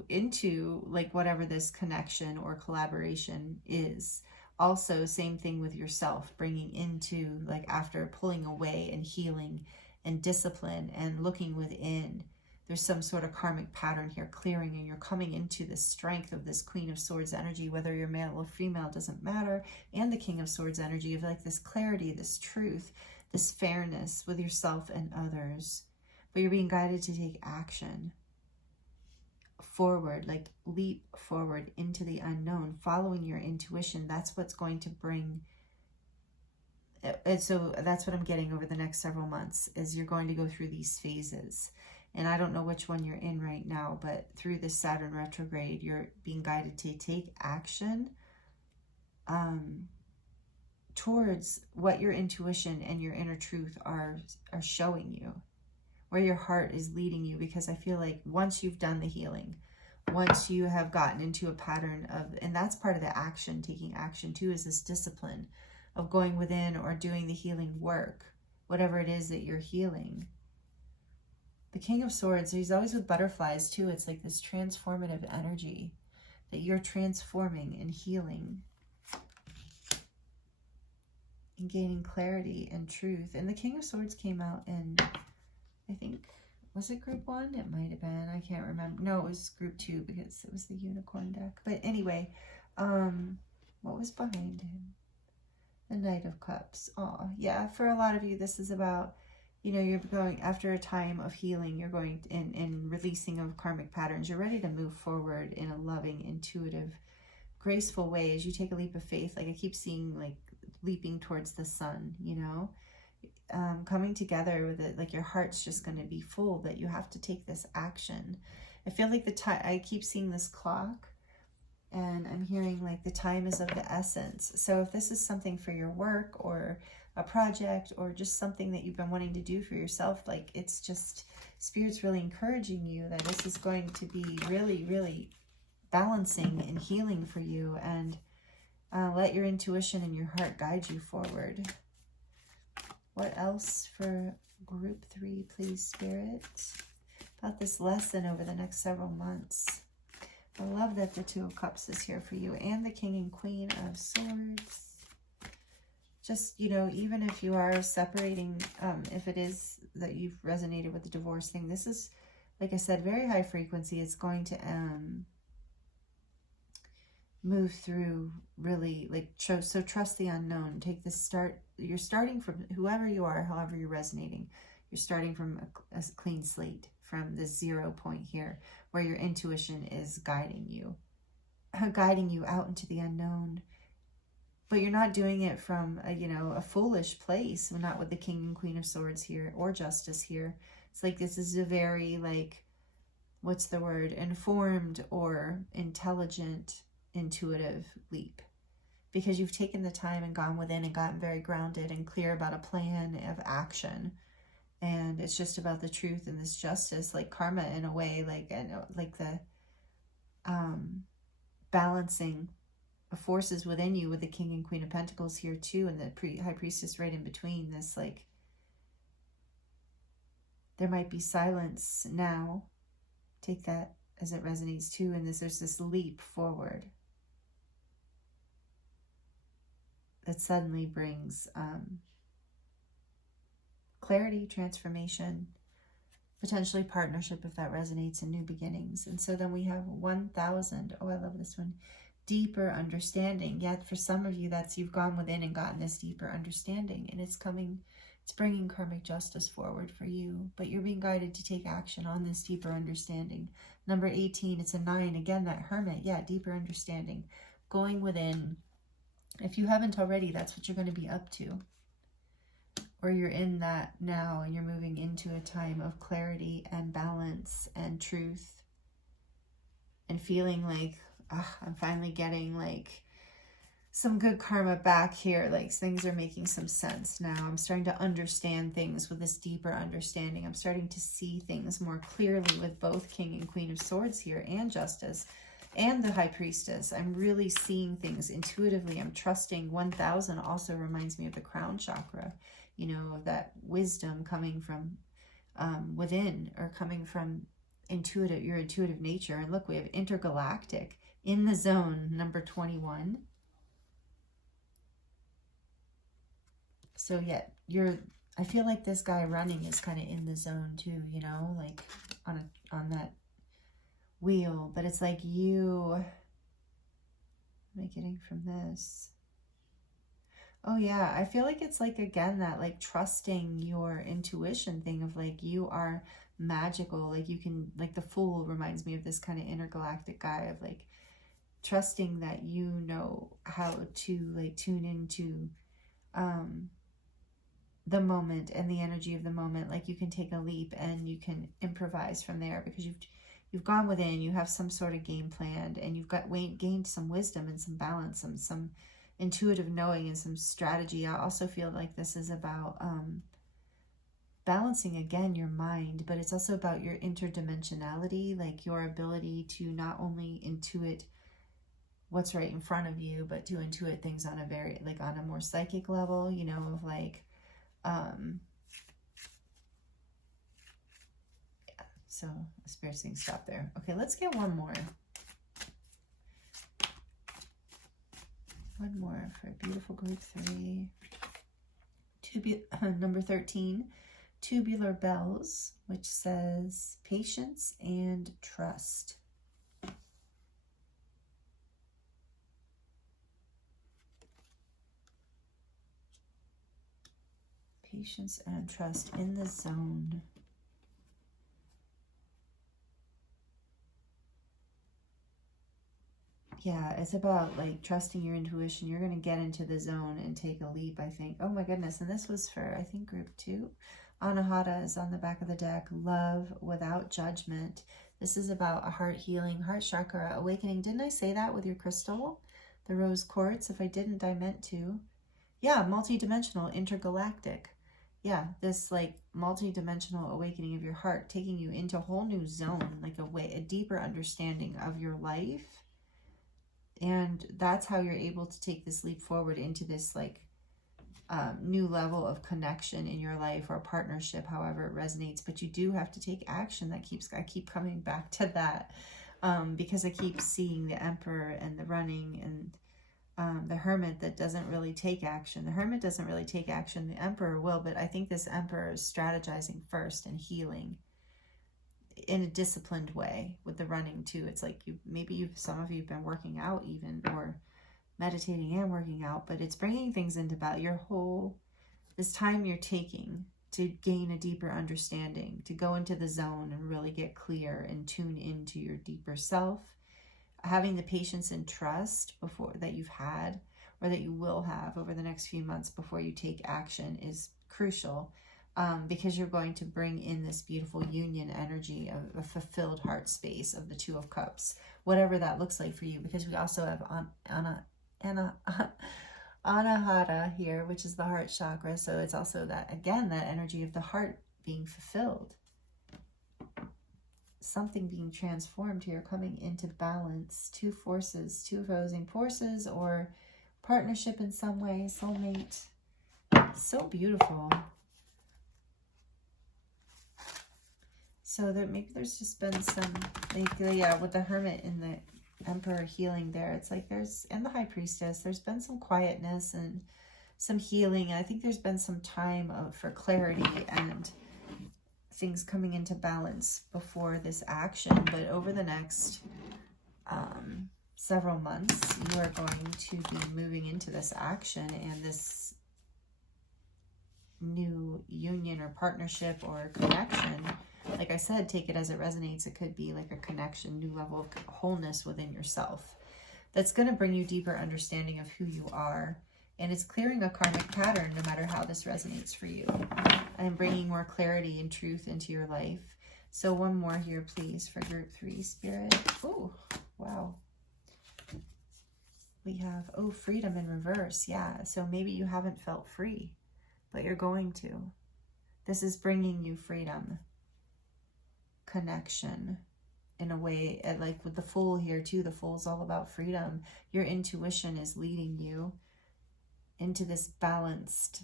into like whatever this connection or collaboration is. Also, same thing with yourself, bringing into, like, after pulling away and healing and discipline and looking within, there's some sort of karmic pattern here clearing, and you're coming into the strength of this Queen of Swords energy, whether you're male or female, doesn't matter, and the King of Swords energy of like this clarity, this truth, this fairness with yourself and others. But you're being guided to take action forward, like leap forward into the unknown, following your intuition. That's what's going to bring. And so that's what I'm getting over the next several months, is you're going to go through these phases. And I don't know which one you're in right now, but through this Saturn retrograde, you're being guided to take action towards what your intuition and your inner truth are showing you, where your heart is leading you. Because I feel like once you've done the healing, once you have gotten into a pattern of, and that's part of the action, taking action too, is this discipline of going within or doing the healing work, whatever it is that you're healing. The King of Swords, he's always with butterflies too. It's like this transformative energy that you're transforming and healing and gaining clarity and truth. And the King of Swords came out in, I think, was it group 1? It might have been. I can't remember. No, it was group 2 because it was the unicorn deck. But anyway, what was behind him? The Knight of Cups. Oh, yeah. For a lot of you, this is about, you know, you're going after a time of healing. You're going in releasing of karmic patterns. You're ready to move forward in a loving, intuitive, graceful way as you take a leap of faith. Like I keep seeing, like leaping towards the sun, you know. Coming together with it, like your heart's just going to be full, that you have to take this action. I feel like the time, I keep seeing this clock, and I'm hearing like the time is of the essence. So if this is something for your work or a project or just something that you've been wanting to do for yourself, like it's just, Spirit's really encouraging you that this is going to be really, really balancing and healing for you. And let your intuition and your heart guide you forward. What else for group 3, please, Spirit? About this lesson over the next several months. I love that the 2 of Cups is here for you, and the King and Queen of Swords. Just, you know, even if you are separating, if it is that you've resonated with the divorce thing, this is, like I said, very high frequency. It's going to move through really, like, so trust the unknown. Take this you're starting from whoever you are, however you're resonating. You're starting from a clean slate, from this 0 point here, where your intuition is guiding you out into the unknown. But you're not doing it from a foolish place. We're not with the King and Queen of Swords here, or Justice here. It's like this is a very, like, what's the word, informed or intelligent, intuitive leap, because you've taken the time and gone within and gotten very grounded and clear about a plan of action. And it's just about the truth and this justice, like karma in a way, like the balancing of forces within you, with the King and Queen of Pentacles here too, and the High Priestess right in between. This, like, there might be silence now. Take that as it resonates too. And there's this leap forward that suddenly brings clarity, transformation, potentially partnership if that resonates, and new beginnings. And so then we have 1000. Oh, I love this one. Deeper understanding. Yet for some of you, that's, you've gone within and gotten this deeper understanding, and it's bringing karmic justice forward for you, but you're being guided to take action on this deeper understanding. Number 18, it's a 9. Again, that Hermit. Yeah, deeper understanding. Going within. If you haven't already, that's what you're going to be up to. Or you're in that now, and you're moving into a time of clarity and balance and truth, and feeling like, I'm finally getting like some good karma back here. Like, things are making some sense now. I'm starting to understand things with this deeper understanding. I'm starting to see things more clearly with both King and Queen of Swords here, and Justice, and the High Priestess. I'm really seeing things intuitively. I'm trusting. 1000 also reminds me of the crown chakra. You know, that wisdom coming from within, or coming from your intuitive nature. And look, we have intergalactic in the zone, number 21. So yeah, I feel like this guy running is kind of in the zone too, you know, like on that wheel. But it's like what am I getting from this? Oh yeah, I feel like it's like, again, that like trusting your intuition thing of like, you are magical. Like, you can, like, the Fool reminds me of this kind of intergalactic guy of like trusting that you know how to like tune into the moment and the energy of the moment. Like, you can take a leap and you can improvise from there, because you've gone within, you have some sort of game planned, and you've gained some wisdom and some balance and some intuitive knowing and some strategy. I also feel like this is about balancing, again, your mind, but it's also about your interdimensionality, like your ability to not only intuit what's right in front of you, but to intuit things on a more psychic level, you know, of like, so the spirit's saying stop there. Okay, let's get one more. One more for a beautiful group 3. Number 13, Tubular Bells, which says patience and trust. Patience and trust in the zone. Yeah, it's about like trusting your intuition. You're going to get into the zone and take a leap, I think. Oh my goodness. And this was for, I think, group 2. Anahata is on the back of the deck. Love without judgment. This is about a heart healing, heart chakra awakening. Didn't I say that with your crystal? The rose quartz. If I didn't, I meant to. Yeah, multidimensional, intergalactic. Yeah, this like multi-dimensional awakening of your heart, taking you into a whole new zone, like a deeper understanding of your life. And that's how you're able to take this leap forward into this like new level of connection in your life, or partnership, however it resonates. But you do have to take action. I keep coming back to that because I keep seeing the Emperor and the running, and the Hermit that doesn't really take action. The Hermit doesn't really take action. The Emperor will, but I think this Emperor is strategizing first and healing in a disciplined way with the running too. It's like some of you have been working out even, or meditating and working out, but it's bringing things into this time you're taking to gain a deeper understanding, to go into the zone and really get clear and tune into your deeper self. Having the patience and trust that you've had, or that you will have over the next few months before you take action, is crucial, because you're going to bring in this beautiful union energy of a fulfilled heart space of the Two of Cups, whatever that looks like for you. Because we also have Anahata here, which is the heart chakra. So it's also that, again, that energy of the heart being fulfilled. Something being transformed here, coming into balance. Two forces, two opposing forces, or partnership in some way, soulmate. So beautiful. So there, maybe there's just been some, like, yeah, with the Hermit and the Emperor healing there, it's like there's, and the High Priestess, there's been some quietness and some healing. I think there's been some time for clarity and things coming into balance before this action. But over the next several months, you are going to be moving into this action and this new union or partnership or connection. Like I said, take it as it resonates. It could be like a connection, new level of wholeness within yourself that's going to bring you deeper understanding of who you are. And it's clearing a karmic pattern, no matter how this resonates for you, and bringing more clarity and truth into your life. So one more here, please, for group 3, Spirit. Oh, wow. We have, oh, freedom in reverse. Yeah, so maybe you haven't felt free, but you're going to. This is bringing you freedom, connection, in a way, like with the Fool here too. The Fool's all about freedom. Your intuition is leading you into this balanced,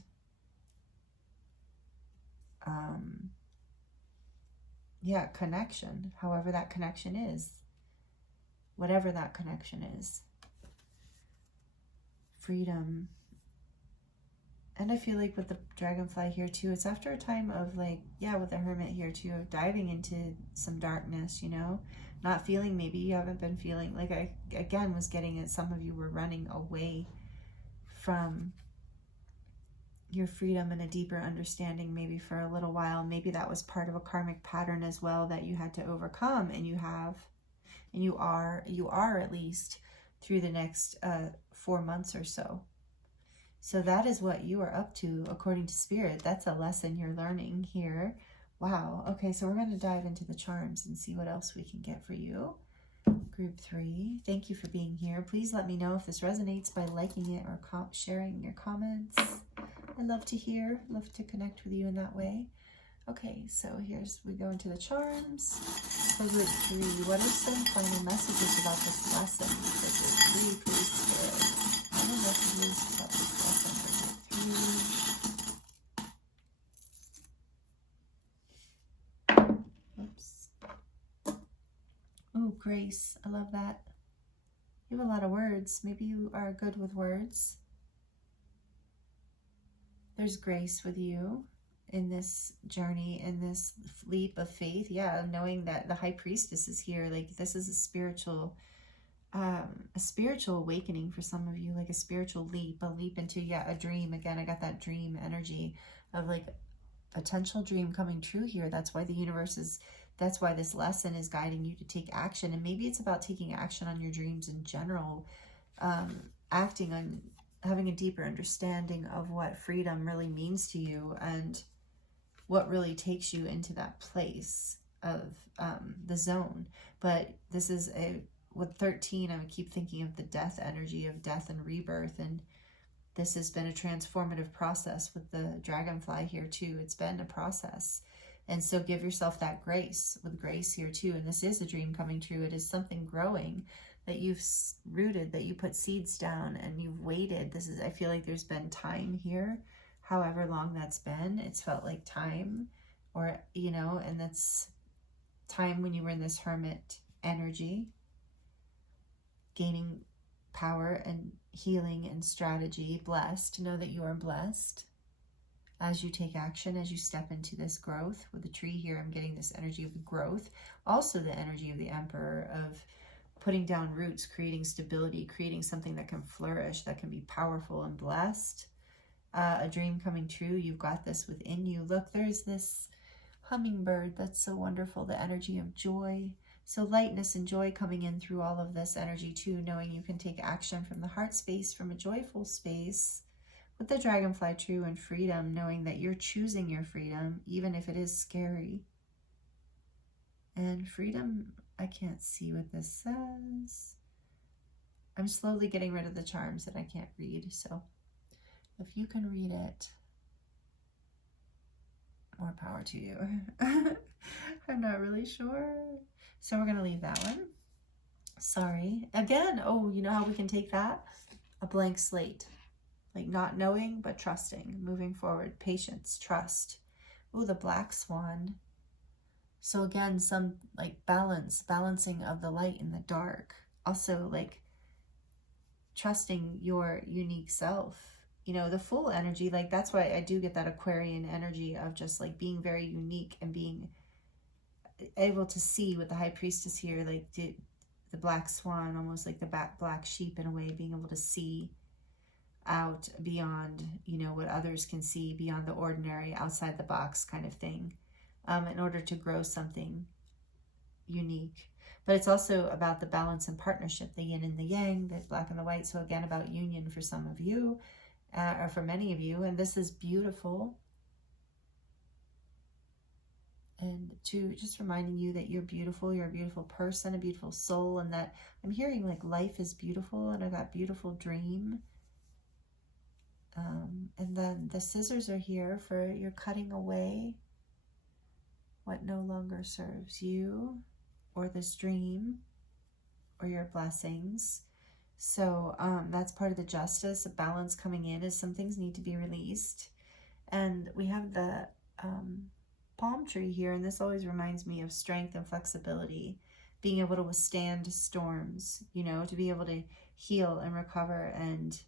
yeah, connection, however that connection is, whatever that connection is. Freedom. And I feel like with the Dragonfly here too, it's after a time of, like, yeah, with the Hermit here too, of diving into some darkness, you know, not feeling, maybe you haven't been feeling, like I, again, was getting at, some of you were running away from your freedom and a deeper understanding maybe for a little while. Maybe that was part of a karmic pattern as well that you had to overcome, and you have, and you are at least through the next 4 months or so. So that is what you are up to according to Spirit. That's a lesson you're learning here. Wow. Okay, so we're going to dive into the charms and see what else we can get for you. Group 3, thank you for being here. Please let me know if this resonates by liking it or sharing your comments. I love to hear, love to connect with you in that way. Okay, so we go into the charms. For group 3, what are some final messages about this lesson? For group 3, please, Spirit. Final messages about this lesson for group 3. Oops. Oh, grace. I love that. You have a lot of words. Maybe you are good with words. There's grace with you in this journey, in this leap of faith. Yeah, knowing that the High Priestess is here. Like, this is a spiritual awakening for some of you, like a spiritual leap, a leap into, yeah, a dream. Again, I got that dream energy of like potential dream coming true here. That's why the universe is, that's why this lesson is guiding you to take action. And maybe it's about taking action on your dreams in general, acting on, having a deeper understanding of what freedom really means to you and what really takes you into that place of the zone. But this is with 13, I would keep thinking of the death energy of death and rebirth. And this has been a transformative process with the Dragonfly here too. It's been a process. And so give yourself that grace, with grace here too. And this is a dream coming true. It is something growing that you've rooted, that you put seeds down and you've waited. This is, I feel like there's been time here, however long that's been. It's felt like time, or, you know, and that's time when you were in this Hermit energy, gaining power and healing and strategy. Blessed. Know that you are blessed as you take action, as you step into this growth. With the tree here, I'm getting this energy of growth. Also the energy of the Emperor, of putting down roots, creating stability, creating something that can flourish, that can be powerful and blessed. A dream coming true. You've got this within you. Look, there's this hummingbird. That's so wonderful. The energy of joy. So lightness and joy coming in through all of this energy too, knowing you can take action from the heart space, from a joyful space. With the Dragonfly true, and freedom, knowing that you're choosing your freedom, even if it is scary. And freedom, I can't see what this says. I'm slowly getting rid of the charms that I can't read, so if you can read it, more power to you. I'm not really sure. So we're going to leave that one. Sorry. Again, oh, you know how we can take that? A blank slate. Like not knowing, but trusting. Moving forward. Patience. Trust. Oh, the black swan. So again, some like balancing of the light and the dark. Also like trusting your unique self. You know, the full energy, like that's why I do get that Aquarian energy of just like being very unique and being able to see with the High Priestess here, like the black swan, almost like the black sheep in a way, being able to see out beyond, you know, what others can see, beyond the ordinary, outside the box kind of thing, in order to grow something unique. But it's also about the balance and partnership, the yin and the yang, the black and the white. So again, about union for some of you, or for many of you, and this is beautiful. And to just reminding you that you're beautiful, you're a beautiful person, a beautiful soul, and that I'm hearing like life is beautiful, and I got beautiful dream. And then the scissors are here for you're cutting away what no longer serves you, or this dream, or your blessings. So that's part of the justice, a balance coming in, is some things need to be released. And we have the palm tree here, and this always reminds me of strength and flexibility, being able to withstand storms, you know, to be able to heal and recover and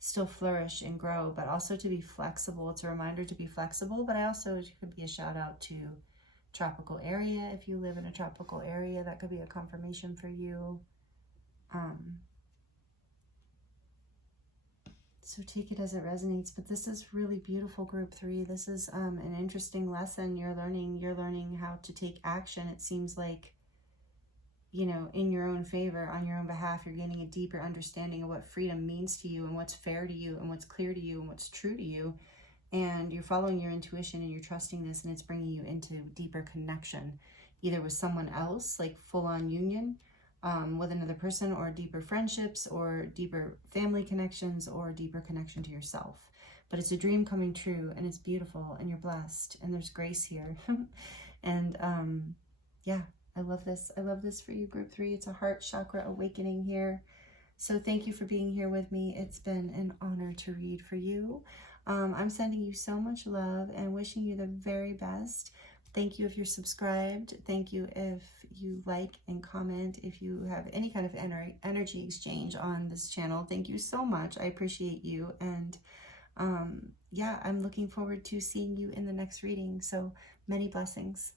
still flourish and grow, but also to be flexible. It's a reminder to be flexible, but I also, it could be a shout out to tropical area. If you live in a tropical area, that could be a confirmation for you. So take it as it resonates, but this is really beautiful, group 3. This is an interesting lesson you're learning how to take action. It seems like, you know, in your own favor, on your own behalf, you're gaining a deeper understanding of what freedom means to you, and what's fair to you, and what's clear to you, and what's true to you. And you're following your intuition, and you're trusting this, and it's bringing you into deeper connection, either with someone else, like full-on union, with another person, or deeper friendships, or deeper family connections, or deeper connection to yourself. But it's a dream coming true, and it's beautiful, and you're blessed, and there's grace here. And yeah, I love this. I love this for you, group 3. It's a heart chakra awakening here. So thank you for being here with me. It's been an honor to read for you. I'm sending you so much love and wishing you the very best. Thank you if you're subscribed. Thank you if you like and comment. If you have any kind of energy exchange on this channel, thank you so much. I appreciate you. And yeah, I'm looking forward to seeing you in the next reading. So many blessings.